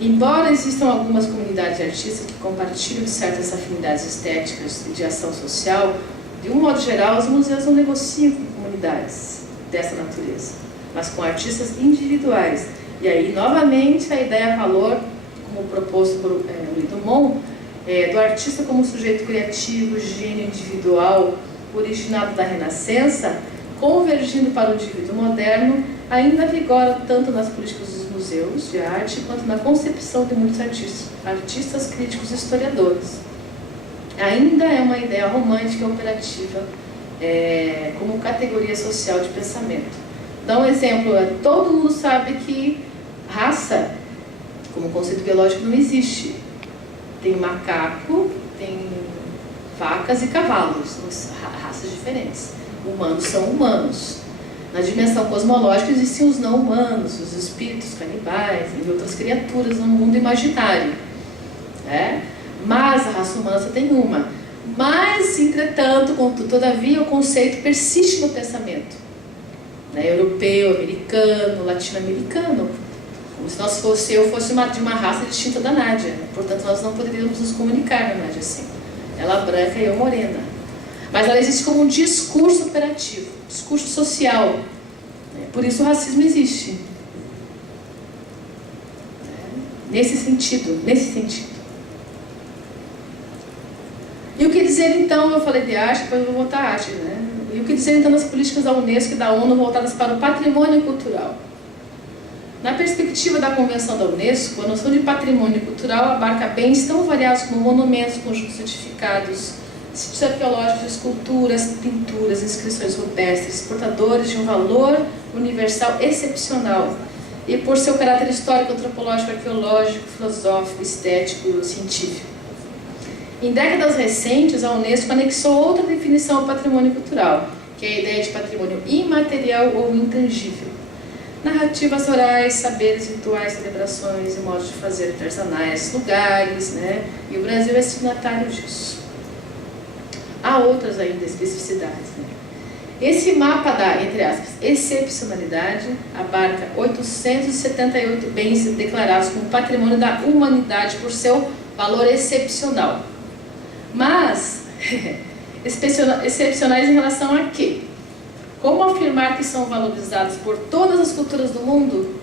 Embora existam algumas comunidades de artistas que compartilham certas afinidades estéticas e de ação social, de um modo geral, os museus não negociam com comunidades dessa natureza, mas com artistas individuais. E aí, novamente, a ideia valor, como proposto por Louis Dumont, do artista como sujeito criativo, gênio individual, originado da Renascença, convergindo para o indivíduo moderno, ainda vigora tanto nas políticas dos museus de arte quanto na concepção de muitos artistas críticos e historiadores. Ainda é uma ideia romântica e operativa como categoria social de pensamento. Dá um exemplo, todo mundo sabe que raça, como conceito biológico, não existe. Tem macaco, tem vacas e cavalos, raças diferentes. Humanos são humanos. Na dimensão cosmológica existem os não humanos, os espíritos canibais e outras criaturas no mundo imaginário. Mas a raça humana só tem uma. Mas, entretanto, todavia, o conceito persiste no pensamento. Europeu, americano, latino-americano. Como se eu fosse de uma raça distinta da Nádia. Portanto, nós não poderíamos nos comunicar, na Nádia, assim. Ela branca e eu morena. Mas ela existe como um discurso operativo, discurso social. Por isso o racismo existe. Nesse sentido. E o que dizer então, eu falei de arte, depois eu vou voltar à arte, né? E o que dizer então das políticas da Unesco e da ONU voltadas para o patrimônio cultural? Na perspectiva da Convenção da Unesco, a noção de patrimônio cultural abarca bens tão variados como monumentos, conjuntos edificados, sítios arqueológicos, esculturas, pinturas, inscrições rupestres, portadores de um valor universal excepcional, e por seu caráter histórico, antropológico, arqueológico, filosófico, estético, científico. Em décadas recentes, a Unesco anexou outra definição ao patrimônio cultural, que é a ideia de patrimônio imaterial ou intangível. Narrativas orais, saberes, rituais, celebrações e modos de fazer artesanais, lugares, né? E o Brasil é signatário disso. Há outras ainda especificidades, né? Esse mapa da, entre aspas, excepcionalidade abarca 878 bens declarados como patrimônio da humanidade por seu valor excepcional. Mas, excepcionais em relação a quê? Como afirmar que são valorizados por todas as culturas do mundo?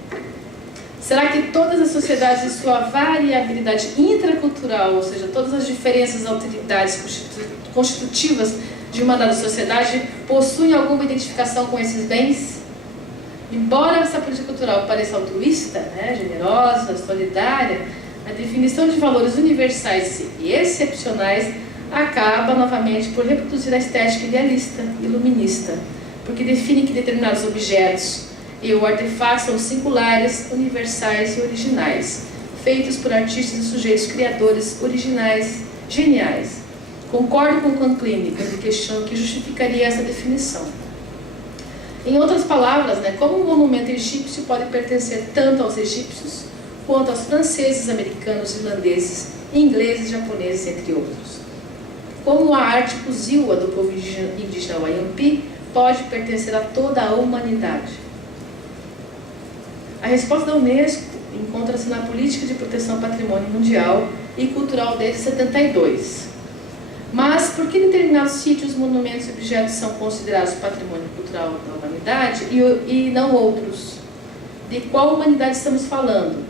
Será que todas as sociedades em sua variabilidade intracultural, ou seja, todas as diferenças, alteridades constitutivas de uma dada sociedade, possuem alguma identificação com esses bens? Embora essa política cultural pareça altruísta, né, generosa, solidária, a definição de valores universais e excepcionais acaba novamente por reproduzir a estética idealista, iluminista, porque define que determinados objetos e ou artefatos são singulares, universais e originais, feitos por artistas e sujeitos criadores originais, geniais. Concordo com Conclini quando questiona que justificaria essa definição. Em outras palavras, né, como um monumento egípcio pode pertencer tanto aos egípcios quanto aos franceses, americanos, irlandeses, ingleses, japoneses, entre outros. Como a arte Kuziwa do povo indígena Wayampi pode pertencer a toda a humanidade? A resposta da Unesco encontra-se na Política de Proteção ao Patrimônio Mundial e Cultural desde 72. Mas por que determinados sítios, monumentos e objetos são considerados patrimônio cultural da humanidade e não outros? De qual humanidade estamos falando?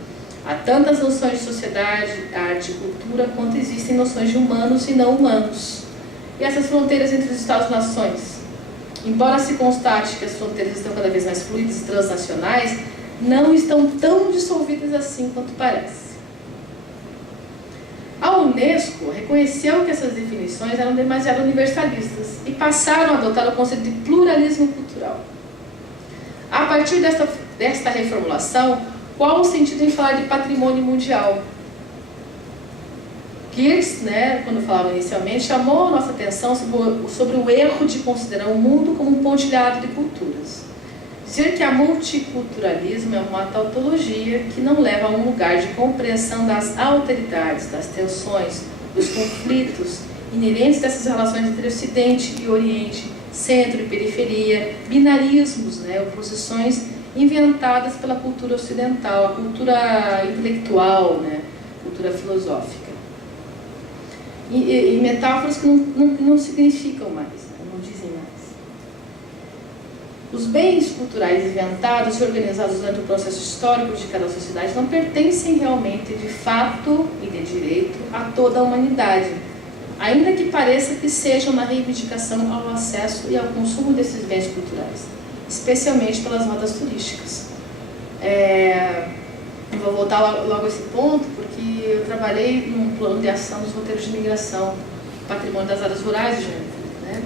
Há tantas noções de sociedade, arte e cultura quanto existem noções de humanos e não humanos. E essas fronteiras entre os Estados-nações? Embora se constate que as fronteiras estão cada vez mais fluidas e transnacionais, não estão tão dissolvidas assim quanto parece. A Unesco reconheceu que essas definições eram demasiado universalistas e passaram a adotar o conceito de pluralismo cultural. A partir desta reformulação, qual o sentido em falar de patrimônio mundial? Geertz, né, quando falava inicialmente, chamou a nossa atenção sobre o erro de considerar o mundo como um pontilhado de culturas. Dizer que a multiculturalismo é uma tautologia que não leva a um lugar de compreensão das alteridades, das tensões, dos conflitos inerentes dessas relações entre Ocidente e Oriente, centro e periferia, binarismos, né, oposições inventadas pela cultura ocidental, a cultura intelectual, né, cultura filosófica. E metáforas que não significam mais, né, não dizem mais. Os bens culturais inventados e organizados durante o processo histórico de cada sociedade não pertencem realmente, de fato e de direito, a toda a humanidade, ainda que pareça que sejam na reivindicação ao acesso e ao consumo desses bens culturais, especialmente pelas rotas turísticas. Eu vou voltar logo a esse ponto, porque eu trabalhei num plano de ação dos roteiros de migração, patrimônio das áreas rurais de Joinville, né?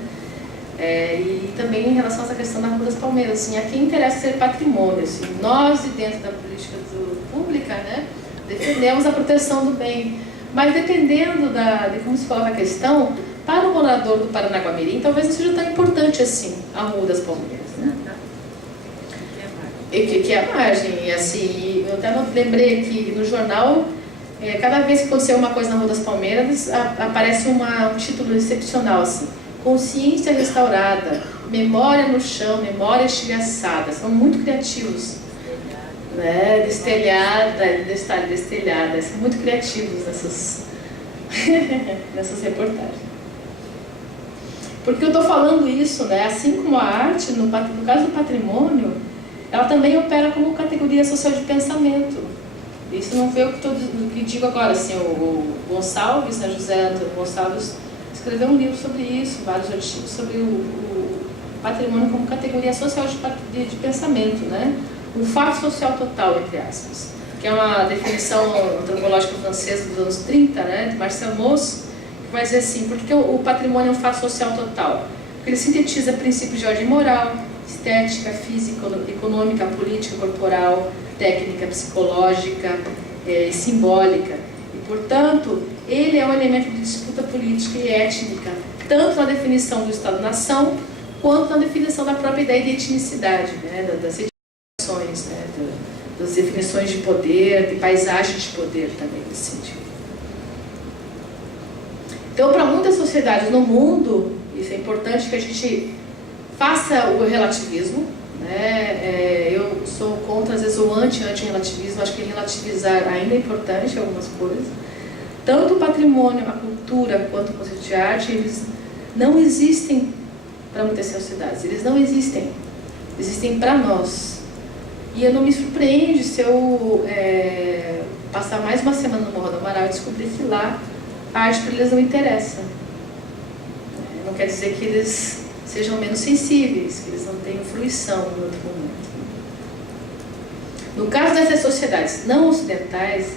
E também em relação a essa questão da Rua das Palmeiras, assim, a quem interessa ser patrimônio, assim, nós, de dentro da política pública, né, defendemos a proteção do bem, mas dependendo de como se coloca a questão, para o morador do Paranaguamirim, talvez não seja tão importante assim a Rua das Palmeiras, né? Que é a margem, e assim, eu até lembrei aqui no jornal, cada vez que acontecer uma coisa na Rua das Palmeiras, aparece um título excepcional, assim, consciência restaurada, memória no chão, memória estilhaçada, são muito criativos, né? Destelhada, são muito criativos nessas reportagens. Porque eu estou falando isso, né? Assim como a arte, no caso do patrimônio, ela também opera como categoria social de pensamento. Isso não foi o que digo agora, assim, o Gonçalves, né, José Antônio Gonçalves, escreveu um livro sobre isso, vários artigos sobre o patrimônio como categoria social de pensamento, né? Um fato social total, entre aspas, que é uma definição antropológica francesa dos anos 30, né, de Marcel Mauss, que vai dizer assim, por que o patrimônio é um fato social total? Porque ele sintetiza princípios de ordem moral, estética, física, econômica, política, corporal, técnica, psicológica, simbólica. E, portanto, ele é um elemento de disputa política e étnica, tanto na definição do Estado-nação, quanto na definição da própria ideia de etnicidade, né, das edificações, né, das definições de poder, de paisagem de poder também, nesse sentido. Então, para muitas sociedades no mundo, isso é importante que a gente faça o relativismo, né? Eu sou contra, às vezes, o anti-relativismo, acho que relativizar ainda é importante algumas coisas. Tanto o patrimônio, a cultura, quanto o conceito de arte, eles não existem para muitas sociedades, eles não existem, existem para nós. E eu não me surpreende se eu passar mais uma semana no Morro do Amaral e descobrir que lá a arte para eles não interessa. Não quer dizer que eles sejam menos sensíveis, que eles não tenham fruição em outro momento. No caso dessas sociedades não ocidentais,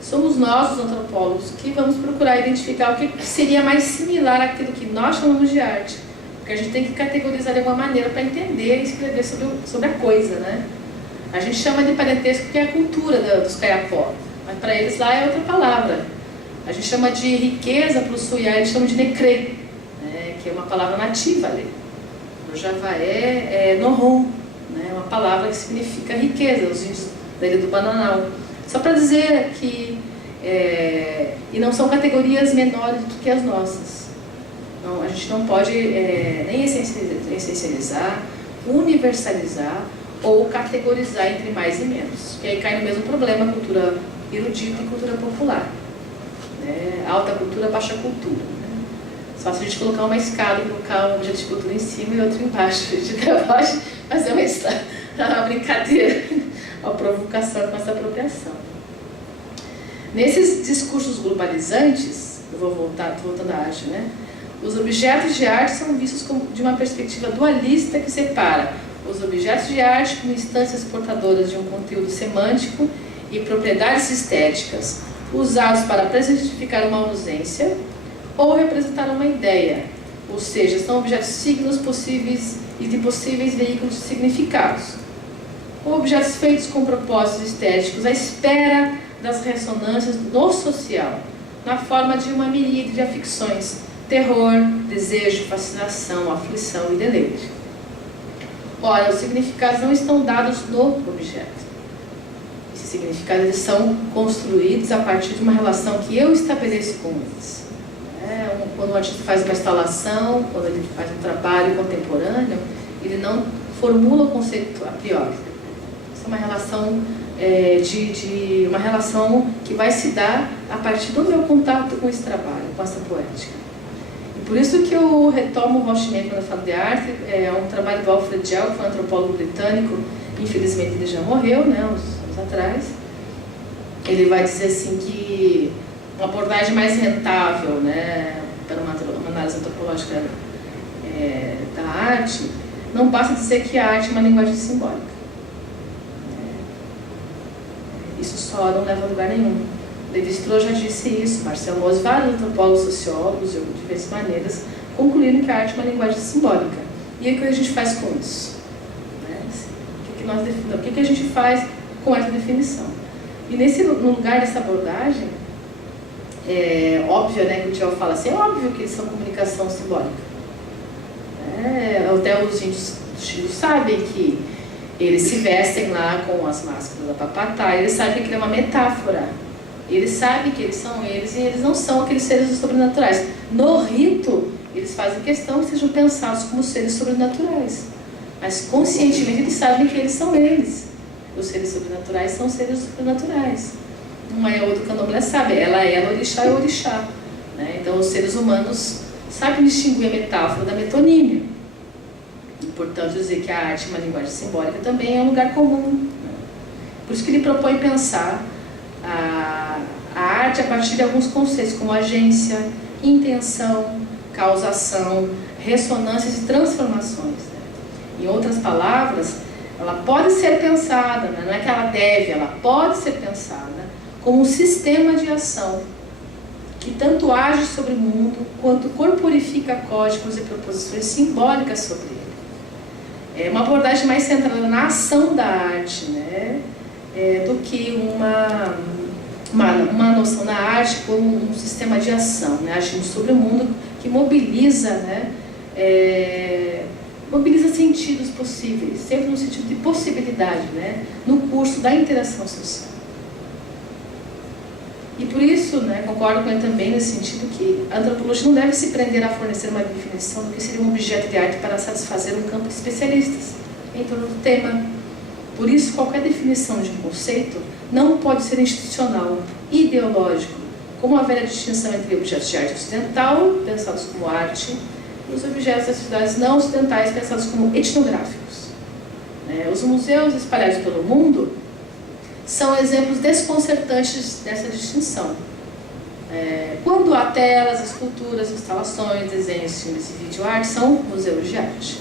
somos nós, os antropólogos, que vamos procurar identificar o que seria mais similar àquilo que nós chamamos de arte. Porque a gente tem que categorizar de alguma maneira para entender e escrever sobre a coisa, né? A gente chama de parentesco que é a cultura dos Kayapó, mas para eles lá é outra palavra. A gente chama de riqueza para o Suyá, eles chamam de necrê, né, que é uma palavra nativa ali. No Javaé é nohon, né, uma palavra que significa riqueza, os índios da ilha do Bananal. Só para dizer que... e não são categorias menores do que as nossas. Não, a gente não pode nem essencializar, universalizar ou categorizar entre mais e menos. Que aí cai no mesmo problema, cultura erudita e cultura popular. Alta cultura, baixa cultura. Né? Só se a gente colocar uma escala e colocar um objeto de cultura em cima e outro embaixo. A gente pode fazer uma brincadeira, uma provocação com essa apropriação. Nesses discursos globalizantes, eu vou voltando à arte, né? Os objetos de arte são vistos de uma perspectiva dualista que separa os objetos de arte como instâncias portadoras de um conteúdo semântico e propriedades estéticas, usados para presentificar uma ausência ou representar uma ideia, ou seja, são objetos signos possíveis e de possíveis veículos de significados, ou objetos feitos com propósitos estéticos à espera das ressonâncias no social, na forma de uma miríade de afecções, terror, desejo, fascinação, aflição e deleite. Ora, os significados não estão dados no objeto. Esses significados eles são construídos a partir de uma relação que eu estabeleço com eles. Quando o artista faz uma instalação, quando ele faz um trabalho contemporâneo, ele não formula o conceito a priori. Isso é uma relação uma relação que vai se dar a partir do meu contato com esse trabalho, com essa poética. E por isso que eu retomo o Rauschenberg quando eu falo de arte. É um trabalho do Alfred Gell, que foi um antropólogo britânico, infelizmente ele já morreu, né, uns anos atrás. Ele vai dizer assim que uma abordagem mais rentável, né, para uma análise antropológica da arte, não basta dizer que a arte é uma linguagem simbólica. Isso só não leva a lugar nenhum. Levi-Strauss já disse isso, Marcel Mauss, vários antropólogos, sociólogos, de diversas maneiras, concluíram que a arte é uma linguagem simbólica. E aí o que a gente faz com isso? O que a gente faz com essa definição? E no lugar dessa abordagem, óbvio, né, que o Gell fala assim, é óbvio que eles são comunicação simbólica. Até os índios do Chile sabem que eles se vestem lá com as máscaras da papatá, eles sabem que aquilo é uma metáfora. Eles sabem que eles são eles e eles não são aqueles seres sobrenaturais. No rito, eles fazem questão que sejam pensados como seres sobrenaturais. Mas conscientemente eles sabem que eles são eles. Os seres sobrenaturais são seres sobrenaturais. Uma é outra candomblé sabe, ela é orixá e orixá. Né? Então os seres humanos sabe distinguir a metáfora da metonímia. E, portanto, dizer que a arte é uma linguagem simbólica também é um lugar comum, né? Por isso que ele propõe pensar a arte a partir de alguns conceitos, como agência, intenção, causação, ressonâncias e transformações, né? Em outras palavras, ela pode ser pensada, né? Não é que ela deve, ela pode ser pensada como um sistema de ação que tanto age sobre o mundo quanto corporifica códigos e proposições simbólicas sobre ele. É uma abordagem mais centrada na ação da arte, né? Do que uma noção da arte como um sistema de ação, né? Agindo sobre o mundo que mobiliza, né? Mobiliza sentidos possíveis, sempre no sentido de possibilidade, né? No curso da interação social. E por isso, né, concordo com ele também nesse sentido que a antropologia não deve se prender a fornecer uma definição do que seria um objeto de arte para satisfazer um campo de especialistas em torno do tema. Por isso, qualquer definição de um conceito não pode ser institucional, ideológico, como a velha distinção entre objetos de arte ocidental, pensados como arte, e os objetos das atividades não ocidentais, pensados como etnográficos. Os museus espalhados pelo mundo são exemplos desconcertantes dessa distinção. Quando há telas, esculturas, instalações, desenhos, filmes e videoarte, são museus de arte.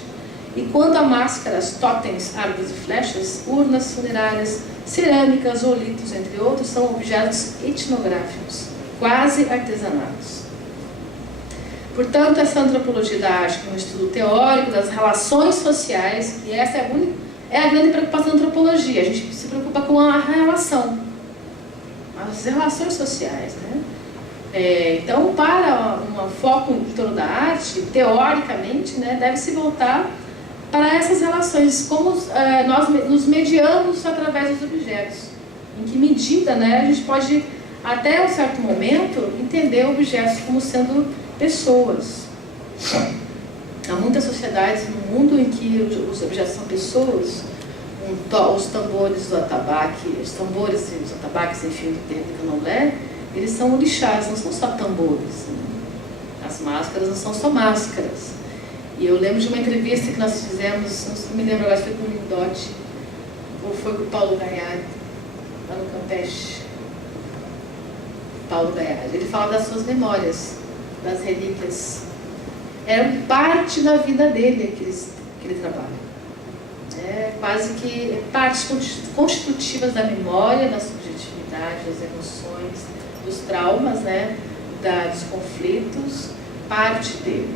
E quando há máscaras, totens, árvores e flechas, urnas funerárias, cerâmicas, olitos, entre outros, são objetos etnográficos, quase artesanatos. Portanto, essa antropologia da arte como um estudo teórico das relações sociais, e essa é a grande preocupação da antropologia. A gente se preocupa com a relação, as relações sociais, né? Então, para um foco em torno da arte, teoricamente, né, deve se voltar para essas relações, como nós nos mediamos através dos objetos. Em que medida, né, a gente pode, até um certo momento, entender objetos como sendo pessoas. Há muitas sociedades no mundo em que os objetos são pessoas. Os tambores do atabaque, os tambores e os atabaques, enfim, do tempo do candomblé, eles são orixás, não são só tambores, né? As máscaras não são só máscaras. E eu lembro de uma entrevista que nós fizemos, não me lembro agora se foi com o Lindotti ou foi com o Paulo Gaiardi, lá no Campeche. Paulo Gaiardi. Ele falava das suas memórias, das relíquias. Era parte da vida dele que ele trabalha. Quase que partes constitutivas da memória, da subjetividade, das emoções, dos traumas, né, dos conflitos, parte dele.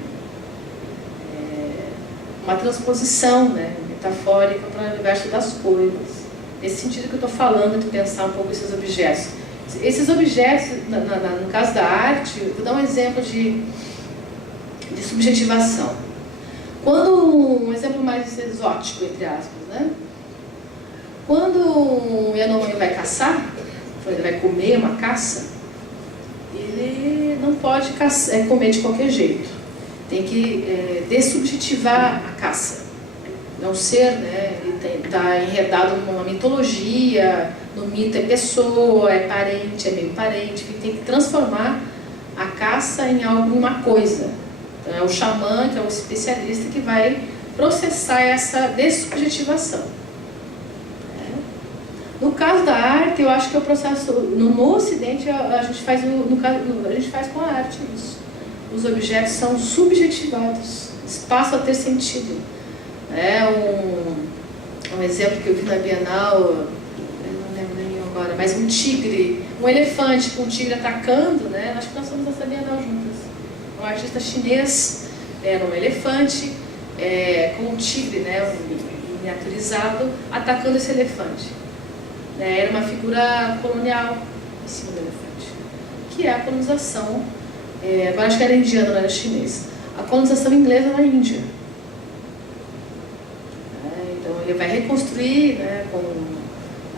Uma transposição, né, metafórica para o universo das coisas. Nesse sentido que eu estou falando, de pensar um pouco esses objetos. Esses objetos, no caso da arte, eu vou dar um exemplo de subjetivação. Um exemplo mais exótico, entre aspas, né? Quando um Yanomami vai caçar, ele vai comer uma caça, ele não pode comer de qualquer jeito. Tem que dessubjetivar a caça. É um ser, né? Ele está enredado numa mitologia, no mito é pessoa, é parente, é meio parente, tem que transformar a caça em alguma coisa. Então, é o xamã, que é o especialista, que vai processar essa dessubjetivação. No caso da arte, eu acho que é o processo... No Ocidente, a gente faz com a arte isso. Os objetos são subjetivados, eles passam a ter sentido. Um exemplo que eu vi na Bienal, eu não lembro nenhum agora, mas um tigre, um elefante com um tigre atacando, né? Acho que nós fomos nessa Bienal juntas. Um artista chinês era um elefante com um tigre, né, miniaturizado, atacando esse elefante. Era uma figura colonial em cima do elefante, que é a colonização, agora acho que era indiana, não era chinesa, a colonização inglesa na Índia. Então ele vai reconstruir, né,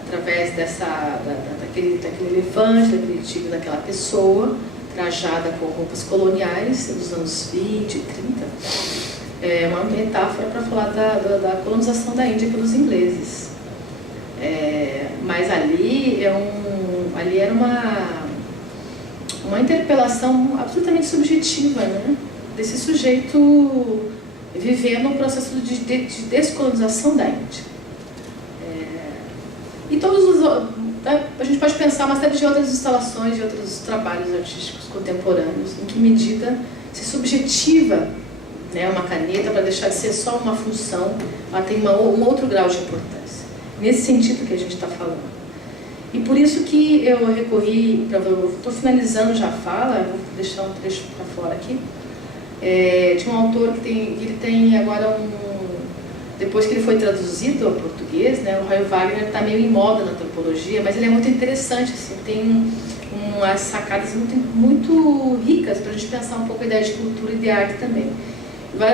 através daquele elefante, daquele tigre, daquela pessoa, trajada com roupas coloniais dos anos 20, 30, uma metáfora para falar da colonização da Índia pelos ingleses. Mas ali era uma interpelação absolutamente subjetiva, né? desse sujeito vivendo um processo de descolonização da Índia. E a gente pode pensar uma série de outras instalações, de outros trabalhos artísticos contemporâneos, em que medida se subjetiva, né, uma caneta para deixar de ser só uma função, ela tem um outro grau de importância. Nesse sentido que a gente está falando. E por isso que eu recorri, estou finalizando já a fala, vou deixar um trecho para fora aqui, de um autor que ele tem agora depois que ele foi traduzido ao português, né, o Roy Wagner está meio em moda na antropologia, mas ele é muito interessante, assim, tem umas sacadas muito ricas para a gente pensar um pouco a ideia de cultura e de arte também.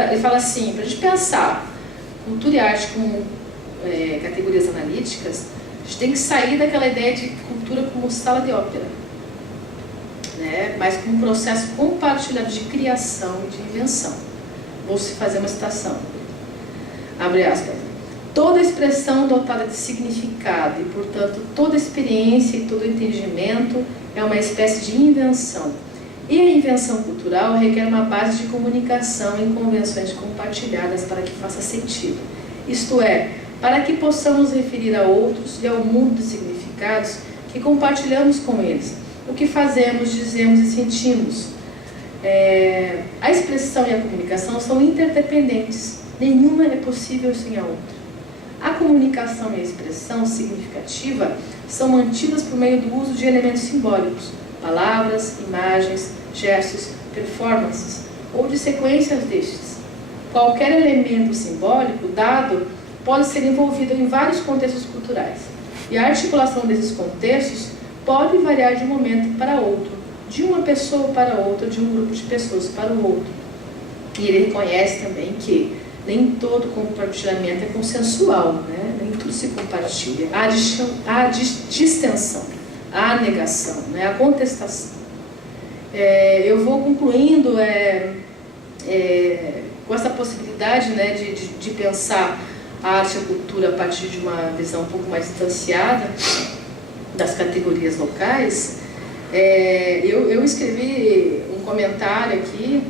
Ele fala assim, para a gente pensar cultura e arte como categorias analíticas, a gente tem que sair daquela ideia de cultura como sala de ópera, né? Mas como um processo compartilhado de criação e de invenção. Vou fazer uma citação. Abre aspas. Toda expressão dotada de significado e, portanto, toda experiência e todo entendimento é uma espécie de invenção. E a invenção cultural requer uma base de comunicação em convenções compartilhadas para que faça sentido. Isto é, para que possamos referir a outros e ao mundo de significados que compartilhamos com eles, o que fazemos, dizemos e sentimos. A expressão e a comunicação são interdependentes, nenhuma é possível sem a outra. A comunicação e a expressão significativa são mantidas por meio do uso de elementos simbólicos, palavras, imagens, gestos, performances, ou de sequências destes. Qualquer elemento simbólico dado pode ser envolvido em vários contextos culturais, e a articulação desses contextos pode variar de um momento para outro, de uma pessoa para outra, de um grupo de pessoas para o outro. E ele reconhece também que nem todo compartilhamento é consensual, né? Nem tudo se compartilha. Há distensão, há negação, né? Há contestação. Eu vou concluindo com essa possibilidade, né, de pensar a arte e a cultura a partir de uma visão um pouco mais distanciada das categorias locais. Eu escrevi um comentário aqui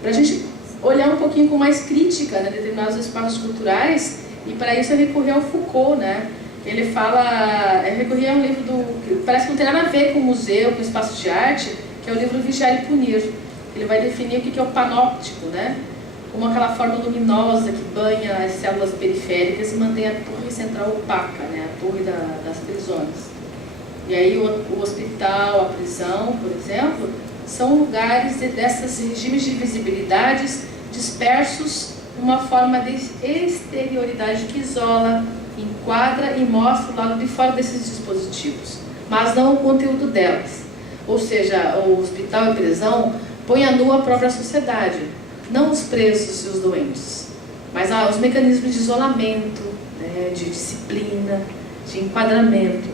para a gente olhar um pouquinho com mais crítica, né, determinados espaços culturais, e para isso eu recorri ao Foucault, né? Ele fala, eu recorri a um livro parece que não tem nada a ver com museu, com espaço de arte, que é o livro Vigiar e Punir. Ele vai definir o que é o panóptico, né? Como aquela forma luminosa que banha as células periféricas e mantém a torre central opaca, né? A torre das prisões. E aí o hospital, a prisão, por exemplo, são lugares desses regimes de visibilidades dispersos, uma forma de exterioridade que isola, enquadra e mostra o lado de fora desses dispositivos, mas não o conteúdo delas. Ou seja, o hospital e a prisão põe à nua a própria sociedade, não os presos e os doentes, mas os mecanismos de isolamento, né, de disciplina, de enquadramento.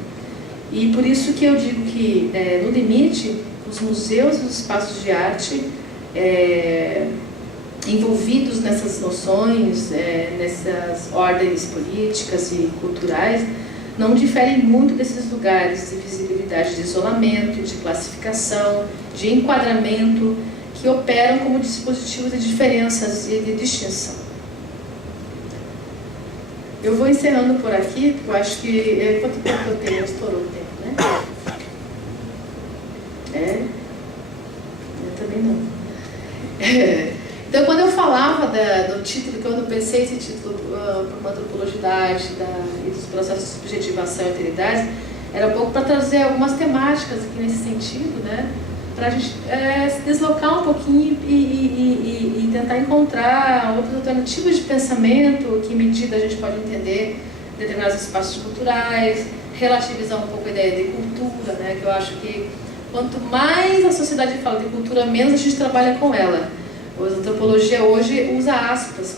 E por isso que eu digo que, no limite, os museus e os espaços de arte envolvidos nessas noções, nessas ordens políticas e culturais, não diferem muito desses lugares de visibilidade, de isolamento, de classificação, de enquadramento, que operam como dispositivos de diferenças e de distinção. Eu vou encerrando por aqui, porque eu acho que... Quanto tempo eu tenho? Estourou o tempo, né? Eu também não. Então, quando eu falava do título, quando eu pensei esse título para uma antropologia da arte e dos processos de subjetivação e alteridade, era um pouco para trazer algumas temáticas aqui nesse sentido, né? Para a gente se deslocar um pouquinho e tentar encontrar outras alternativas de pensamento, que medida a gente pode entender determinados espaços culturais, relativizar um pouco a ideia de cultura, né? Que eu acho que quanto mais a sociedade fala de cultura, menos a gente trabalha com ela. A antropologia hoje usa aspas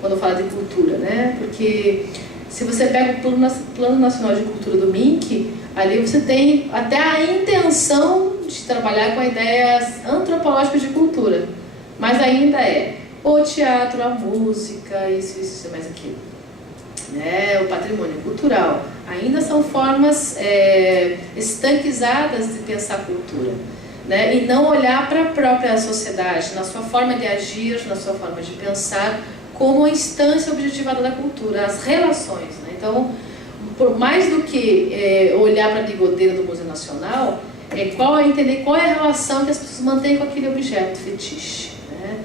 quando fala de cultura, né? Porque se você pega o Plano Nacional de Cultura do MINC, ali você tem até a intenção de trabalhar com ideias antropológicas de cultura, mas ainda o teatro, a música, isso mais aquilo, né? O patrimônio cultural. Ainda são formas estanquizadas de pensar a cultura. né? E não olhar para a própria sociedade, na sua forma de agir, na sua forma de pensar, como uma instância objetivada da cultura, as relações, né? Então, por mais do que olhar para a bigodeira do Museu Nacional, entender qual é a relação que as pessoas mantêm com aquele objeto fetiche, né?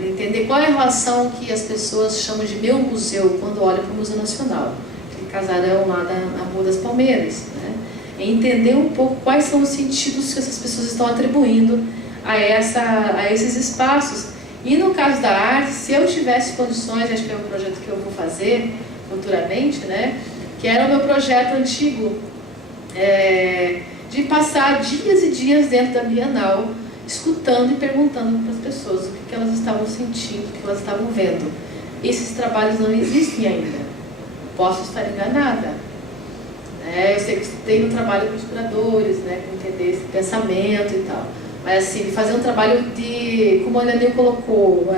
Entender qual é a relação que as pessoas chamam de meu museu quando olham para o Museu Nacional, aquele casarão lá na Rua das Palmeiras, né? Entender um pouco quais são os sentidos que essas pessoas estão atribuindo a esses espaços. E no caso da arte, se eu tivesse condições, acho que é um projeto que eu vou fazer futuramente, né? Que era o meu projeto antigo, de passar dias e dias dentro da Bienal, escutando e perguntando para as pessoas o que elas estavam sentindo, o que elas estavam vendo. Esses trabalhos não existem ainda. Posso estar enganada. Eu sei que tem um trabalho com os curadores, né, para entender esse pensamento e tal. Mas assim, fazer um trabalho de, como a Ana colocou,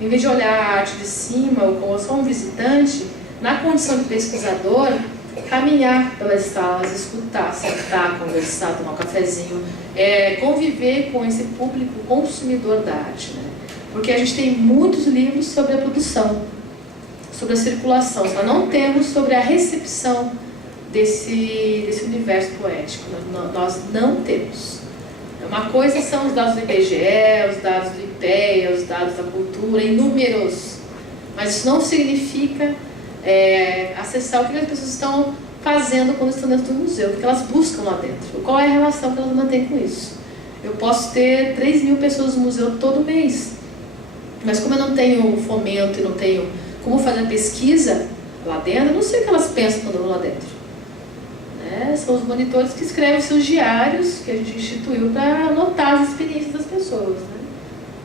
em vez de olhar a arte de cima ou como só um visitante, na condição de pesquisador, caminhar pelas salas, escutar, sentar, conversar, tomar um cafezinho, conviver com esse público consumidor da arte, né? Porque a gente tem muitos livros sobre a produção, sobre a circulação, só não temos sobre a recepção desse universo poético. Nós não temos. Uma coisa são os dados do IBGE, os dados do IPEA, os dados da cultura, inúmeros, mas isso não significa acessar o que as pessoas estão fazendo quando estão dentro do museu, o que elas buscam lá dentro, qual é a relação que elas mantêm com isso. Eu posso ter 3.000 pessoas no museu todo mês, mas como eu não tenho fomento e não tenho como fazer pesquisa lá dentro, eu não sei o que elas pensam quando eu vou lá dentro. São os monitores que escrevem seus diários, que a gente instituiu para anotar as experiências das pessoas, né?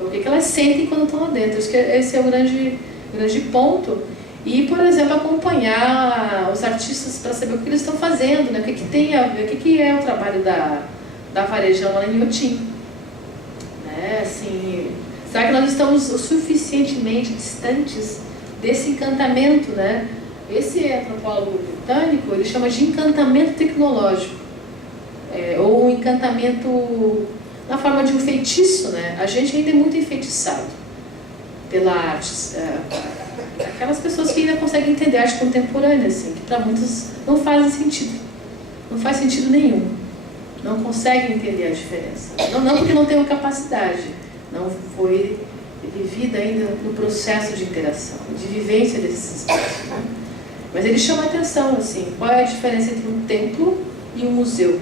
O que elas sentem quando estão lá dentro. Esse é o grande ponto. E, por exemplo, acompanhar os artistas para saber o que eles estão fazendo, né? O que tem a ver, o que é o trabalho da Varejão lá em Inhotim. Assim, será que nós estamos o suficientemente distantes desse encantamento, né? Esse antropólogo britânico, ele chama de encantamento tecnológico, ou encantamento na forma de um feitiço, né? A gente ainda é muito enfeitiçado pela arte. Aquelas pessoas que ainda conseguem entender arte contemporânea, assim, que para muitos não fazem sentido. Não faz sentido nenhum. Não conseguem entender a diferença. Não porque não tenham capacidade, não foi vivida ainda no processo de interação, de vivência desses espaços, né? Mas ele chama a atenção, assim, qual é a diferença entre um templo e um museu?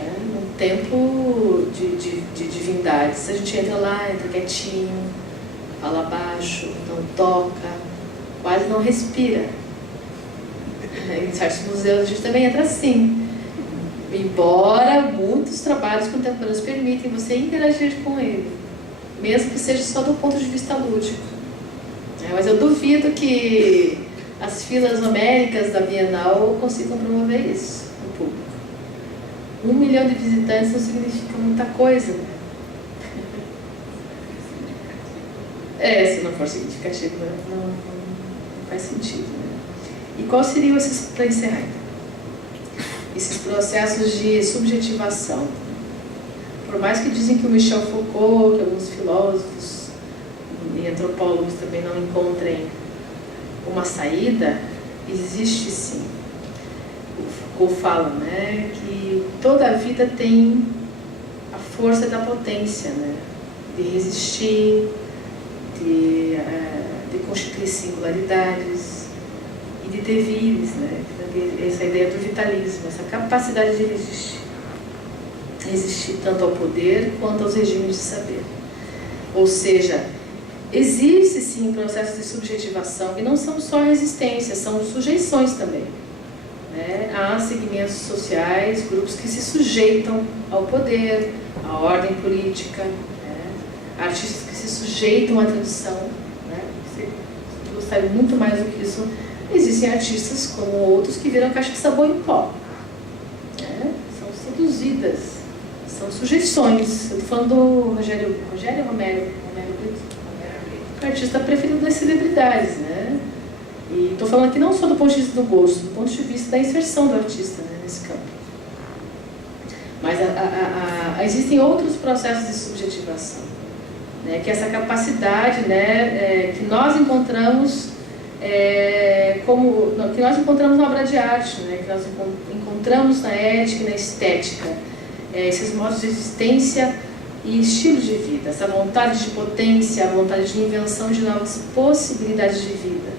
Um templo de divindades, a gente entra lá, entra quietinho, fala baixo, não toca, quase não respira. Em certos museus a gente também entra assim, embora muitos trabalhos contemporâneos permitem você interagir com ele, mesmo que seja só do ponto de vista lúdico. Mas eu duvido que as filas homéricas da Bienal consigam promover isso no público. 1 milhão de visitantes não significa muita coisa, né? Se não for significativo, não faz sentido, né? E qual seriam esses, para encerrar, esses processos de subjetivação? Por mais que dizem que o Michel Foucault, que alguns filósofos e antropólogos também não encontrem uma saída, existe sim. O Foucault fala, né, que toda a vida tem a força da potência, né, de resistir, de constituir singularidades e de ter vires, né, essa ideia do vitalismo, essa capacidade de resistir tanto ao poder quanto aos regimes de saber. Ou seja, existe sim processos de subjetivação que não são só resistências, são sujeições também, né? Há segmentos sociais, grupos que se sujeitam ao poder, à ordem política, né? Artistas que se sujeitam à tradição, né? Você gostaria muito mais do que isso. Existem artistas como outros que viram caixa de sabão em pó, né? São seduzidas, são sujeições. Eu estou falando do Rogério Romero Brito, o artista preferido das celebridades, né? E estou falando aqui não só do ponto de vista do gosto, do ponto de vista da inserção do artista, né, nesse campo. Mas existem outros processos de subjetivação, né, que é essa capacidade, né, que nós encontramos que nós encontramos na obra de arte, né, que nós encontramos na ética e na estética, esses modos de existência e estilo de vida, essa vontade de potência, a vontade de invenção de novas possibilidades de vida.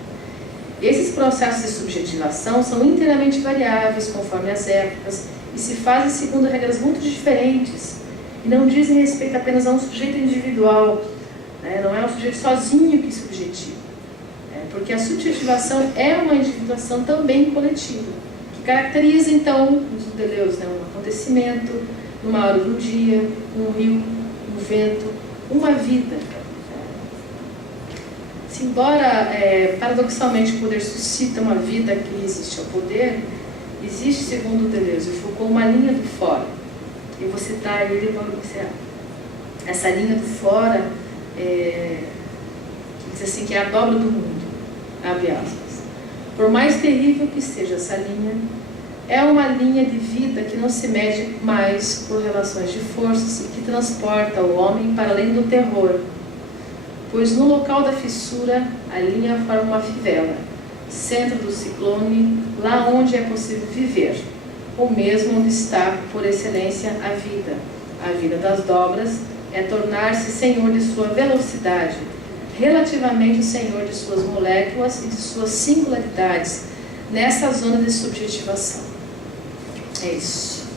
Esses processos de subjetivação são inteiramente variáveis conforme as épocas e se fazem segundo regras muito diferentes e não dizem respeito apenas a um sujeito individual, né? Não é um sujeito sozinho que subjetiva, porque a subjetivação é uma individuação também coletiva, que caracteriza então, nos Deleuze, né, um acontecimento, numa hora do dia, um rio, um vento, uma vida. Se embora paradoxalmente o poder suscita uma vida que resiste ao poder, existe, segundo o Deleuze e Foucault, uma linha do fora. Eu vou citar ele para observar. Essa linha do fora diz assim, que é a dobra do mundo, abre aspas. Por mais terrível que seja essa linha, é uma linha de vida que não se mede mais por relações de forças e que transporta o homem para além do terror, pois no local da fissura a linha forma uma fivela, centro do ciclone, lá onde é possível viver, ou mesmo onde está, por excelência, a vida. A vida das dobras é tornar-se senhor de sua velocidade, relativamente o senhor de suas moléculas e de suas singularidades, nessa zona de subjetivação. É isso.